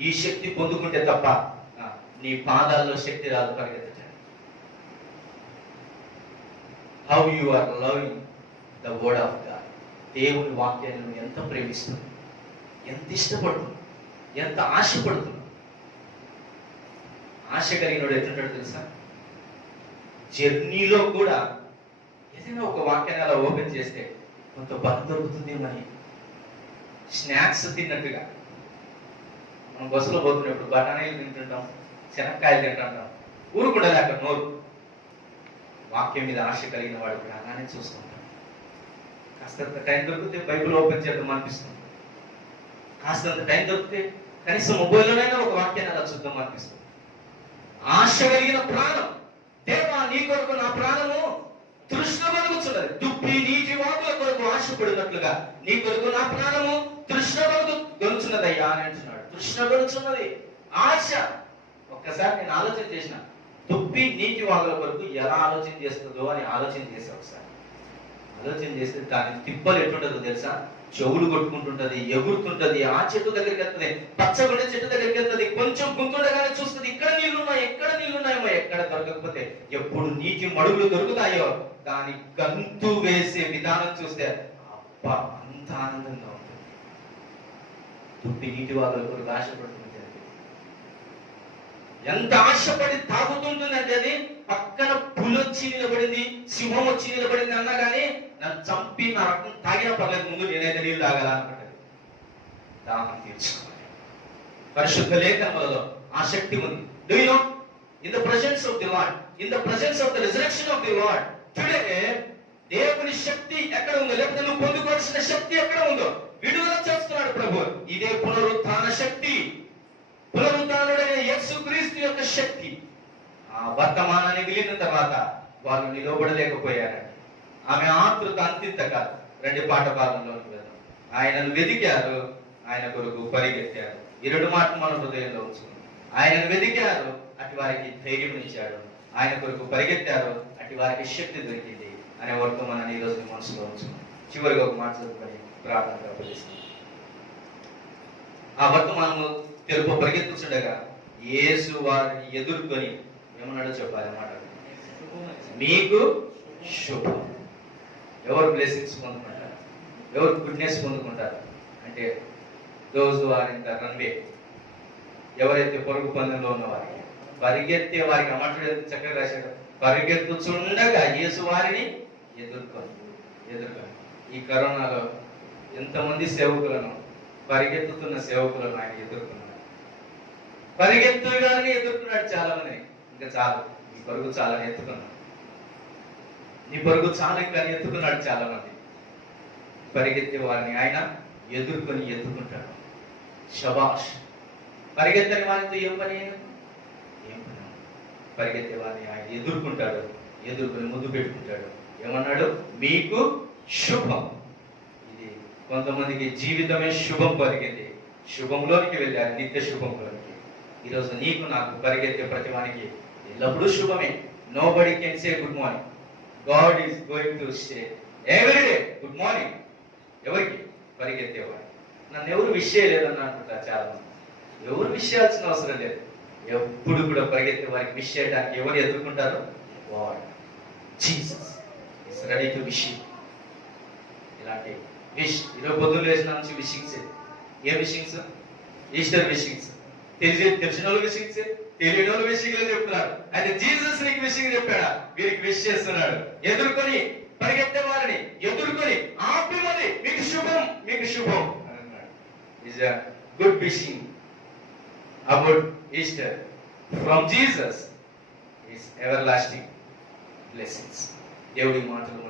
ఈ శక్తి పొందుకుంటే తప్ప నీ పాదాల్లో శక్తి రాదు పరిగెత్తడానికి. How you are loving the word of God. దేవుని వాక్యాన్ని నువ్వు ఎంత ప్రేమిస్తుంది, ఎంత ఇష్టపడుతుంది, ఎంత ఆశపడుతుంది. ఆశ కలిగినోడు ఎట్లుంటాడు తెలుసా? జర్నీలో కూడా ఏదైనా ఒక వాక్యాన్ని అలా ఓపెన్ చేస్తే కొంత బలం దొరుకుతుంది. మరి స్నాక్స్ తిన్నట్టుగా మనం బస్సులో పోతున్నప్పుడు బఠానీలు తింటుంటాం, శనక్కాయలు తింటుంటాం, ఊరుకుండాలి అక్కడ నోరు. వాక్యం మీద ఆశ కలిగిన వాడు కూడా అలానే చూస్తుంటాం. కాస్తంత టైం దొరికితే బైబిల్ ఓపెన్ చేద్దాం అనిపిస్తుంది. కాస్తంత టైం దొరికితే కనీసం మొబైల్లోనైనా ఒక వాక్యాన్ని అలా చూద్దాం అనిపిస్తుంది. ఆశ కలిగిన ప్రాణం, దేవా నీ కొరకు నా ప్రాణము తృష్ణ కలుగుతున్నది, దుప్పి నీటి వాకుల కొరకు ఆశపడినట్లుగా నీ కొరకు నా ప్రాణము తృష్ణ కలుగుతున్నదయ్యా అని అంటున్నాడు. తృష్ణ కలుగుతున్నది ఆశ. ఒక్కసారి నేను ఆలోచన చేసిన, దుప్పి నీటి వాకుల కొరకు ఎలా ఆలోచన చేస్తుందో అని ఆలోచన చేసా. ఒకసారి ఆలోచన చేస్తే దాని తిప్పలు ఎట్లుంటుందో తెలుసా? చెవులు కొట్టుకుంటుంటది, ఎగురుతుంటది, ఆ చెట్టు దగ్గరికి వెళ్తుంది, పచ్చగుండే చెట్టు దగ్గరికి వెళ్తుంది, కొంచెం గుంతుండగానే చూస్తుంది ఇక్కడ నీళ్లున్నాయి, ఎక్కడ దొరకకపోతే ఎప్పుడు నీటి మడుగులు దొరుకుతాయో దాని గంతు వేసే విధానం చూస్తే అబ్బా అంత ఆనందంగా ఉంటుంది. దుప్పి నీటి వాళ్ళ కొరకు ఆశపడుతుంది. ఎంత ఆశపడి తాగుతుంటుంది అంటే అది పక్కన పులి వచ్చి నిలబడింది, సింహం వచ్చి నిలబడింది అన్నా కానీ నన్ను చంపి నా రక్తం తాగిన పర్లేదు, ముందు నేనైతే నీళ్ళు తాగాలనుకుంటుంది. దాహం తీర్చుకోవాలి. పరిశుద్ధ లేఖనములలో ఆ శక్తి ఉంది. Do you know? In the presence of the Lord, in the presence of the resurrection of the Lord, today దేవుని శక్తి ఎక్కడ ఉందో, లేకపోతే నువ్వు పొందుకోవాల్సిన శక్తి ఎక్కడ ఉందో విడుదల చేస్తున్నాడు ప్రభు. ఇదే పునరుత్థాన శక్తి, పునరుత్థానుడైన యేసుక్రీస్తు యొక్క శక్తి. ఆ వర్తమానాన్ని విలిన తర్వాత వాళ్ళు నిలబడలేకపోయారండి. ఆమె ఆతృత అంతింత కాదు. రెండు పాట భాగంలోకి వెళ్దాం. ఆయనను వెదికారు, ఆయన కొరకు పరిగెత్తారు. ఈ రెండు మాటలు మన హృదయంలో ఉంచుకుందాం. ఆయనను వెదికారు, అటు వారికి ధైర్యం ఇచ్చాడు. ఆయన కొరకు పరిగెత్తారు, అటు వారికి శక్తి దొరికింది అనే వర్తమానాన్ని ఈ రోజు మనసులో ఉంచుకుందాం. చివరిగా ఒక మాట చదువుకొని ప్రార్థన ప్రారంభిస్తాం. ఆ వర్తమానము తెలుపు పరిగెత్తుచుండగా యేసు వారిని ఎదుర్కొని ఏమన్నాడో చెప్పాలి అన్నమాట. మీకు శుభం. ఎవరు బ్లెస్సింగ్స్ పొందుకుంటారు? ఎవరు గుడ్నెస్ పొందుకుంటారు అంటే those are in the runway. ఎవరైతే పొరుగు పందెంలో ఉన్నవారికి పరిగెత్తే వారికి అమర్చుడు చక్కగా రాశాడు. పరిగెత్తుచుండగా యేసు వారిని ఎదుర్కొని. ఈ కరోనాలో ఎంతమంది సేవకులను, పరిగెత్తుతున్న సేవకులను ఆయన ఎదుర్కొన్నాడు. పరిగెత్తుగానే ఎదుర్కొన్నాడు చాలా మంది. ఇంకా చాలు, నీ పరుగు చాలని ఎత్తుకున్నాడు. నీ పరుగు చాలా కానీ ఎత్తుకున్నాడు చాలా మంది. పరిగెత్తే వారిని ఆయన ఎత్తుకుంటాడు. శబాష్. పరిగెత్తని వారితో ఏం పని? పరిగెత్తే వారిని ఆయన ఎదుర్కొని ముద్దు పెట్టుకుంటాడు. ఏమన్నాడు? మీకు శుభం. ఇది కొంతమందికి జీవితమే శుభం పలికింది. శుభంలోనికి వెళ్ళారు, నిత్య శుభంలోనికి. ఈరోజు నీకు నాకు పరిగెత్తే ప్రతి వానికి ఎల్లప్పుడూ శుభమే. Nobody can say good morning. God is going to say everyday good morning. ఎవరికి? పరిగెత్తేవాడు. నన్ను ఎవరు విష్ చేయలేదని అనుకుంటారు చాలా మంది. ఎవరు విష్ చేయాల్సిన అవసరం లేదు. ఎప్పుడు కూడా పరిగెత్తే వారికి విష్ చేయడానికి ఎవరు ఎదుర్కొంటారు? God, Jesus is ready to wish. ఇలాంటి విష్ ఈరోజు పొద్దున్న లేచిన నుంచి విషింగ్స్. ఏ విషింగ్స్? ఈస్టర్ విషింగ్స్. తెలిసిన వాళ్ళు విషింగ్స్, తెలియని వాళ్ళు విషయంగా చెప్తున్నారు. అయితే జీసస్ నీకు విషయం చెప్పాడా? వీరికి విష్ చేస్తున్నాడు. ఎదుర్కొని పరిగెత్తే వారిని ఎదుర్కొని ఆపిమని మీకు శుభం, మీకు శుభం అన్నాడు. Is a good wishing about Easter from Jesus is ever lasting blessings. దేవుడి మాటలు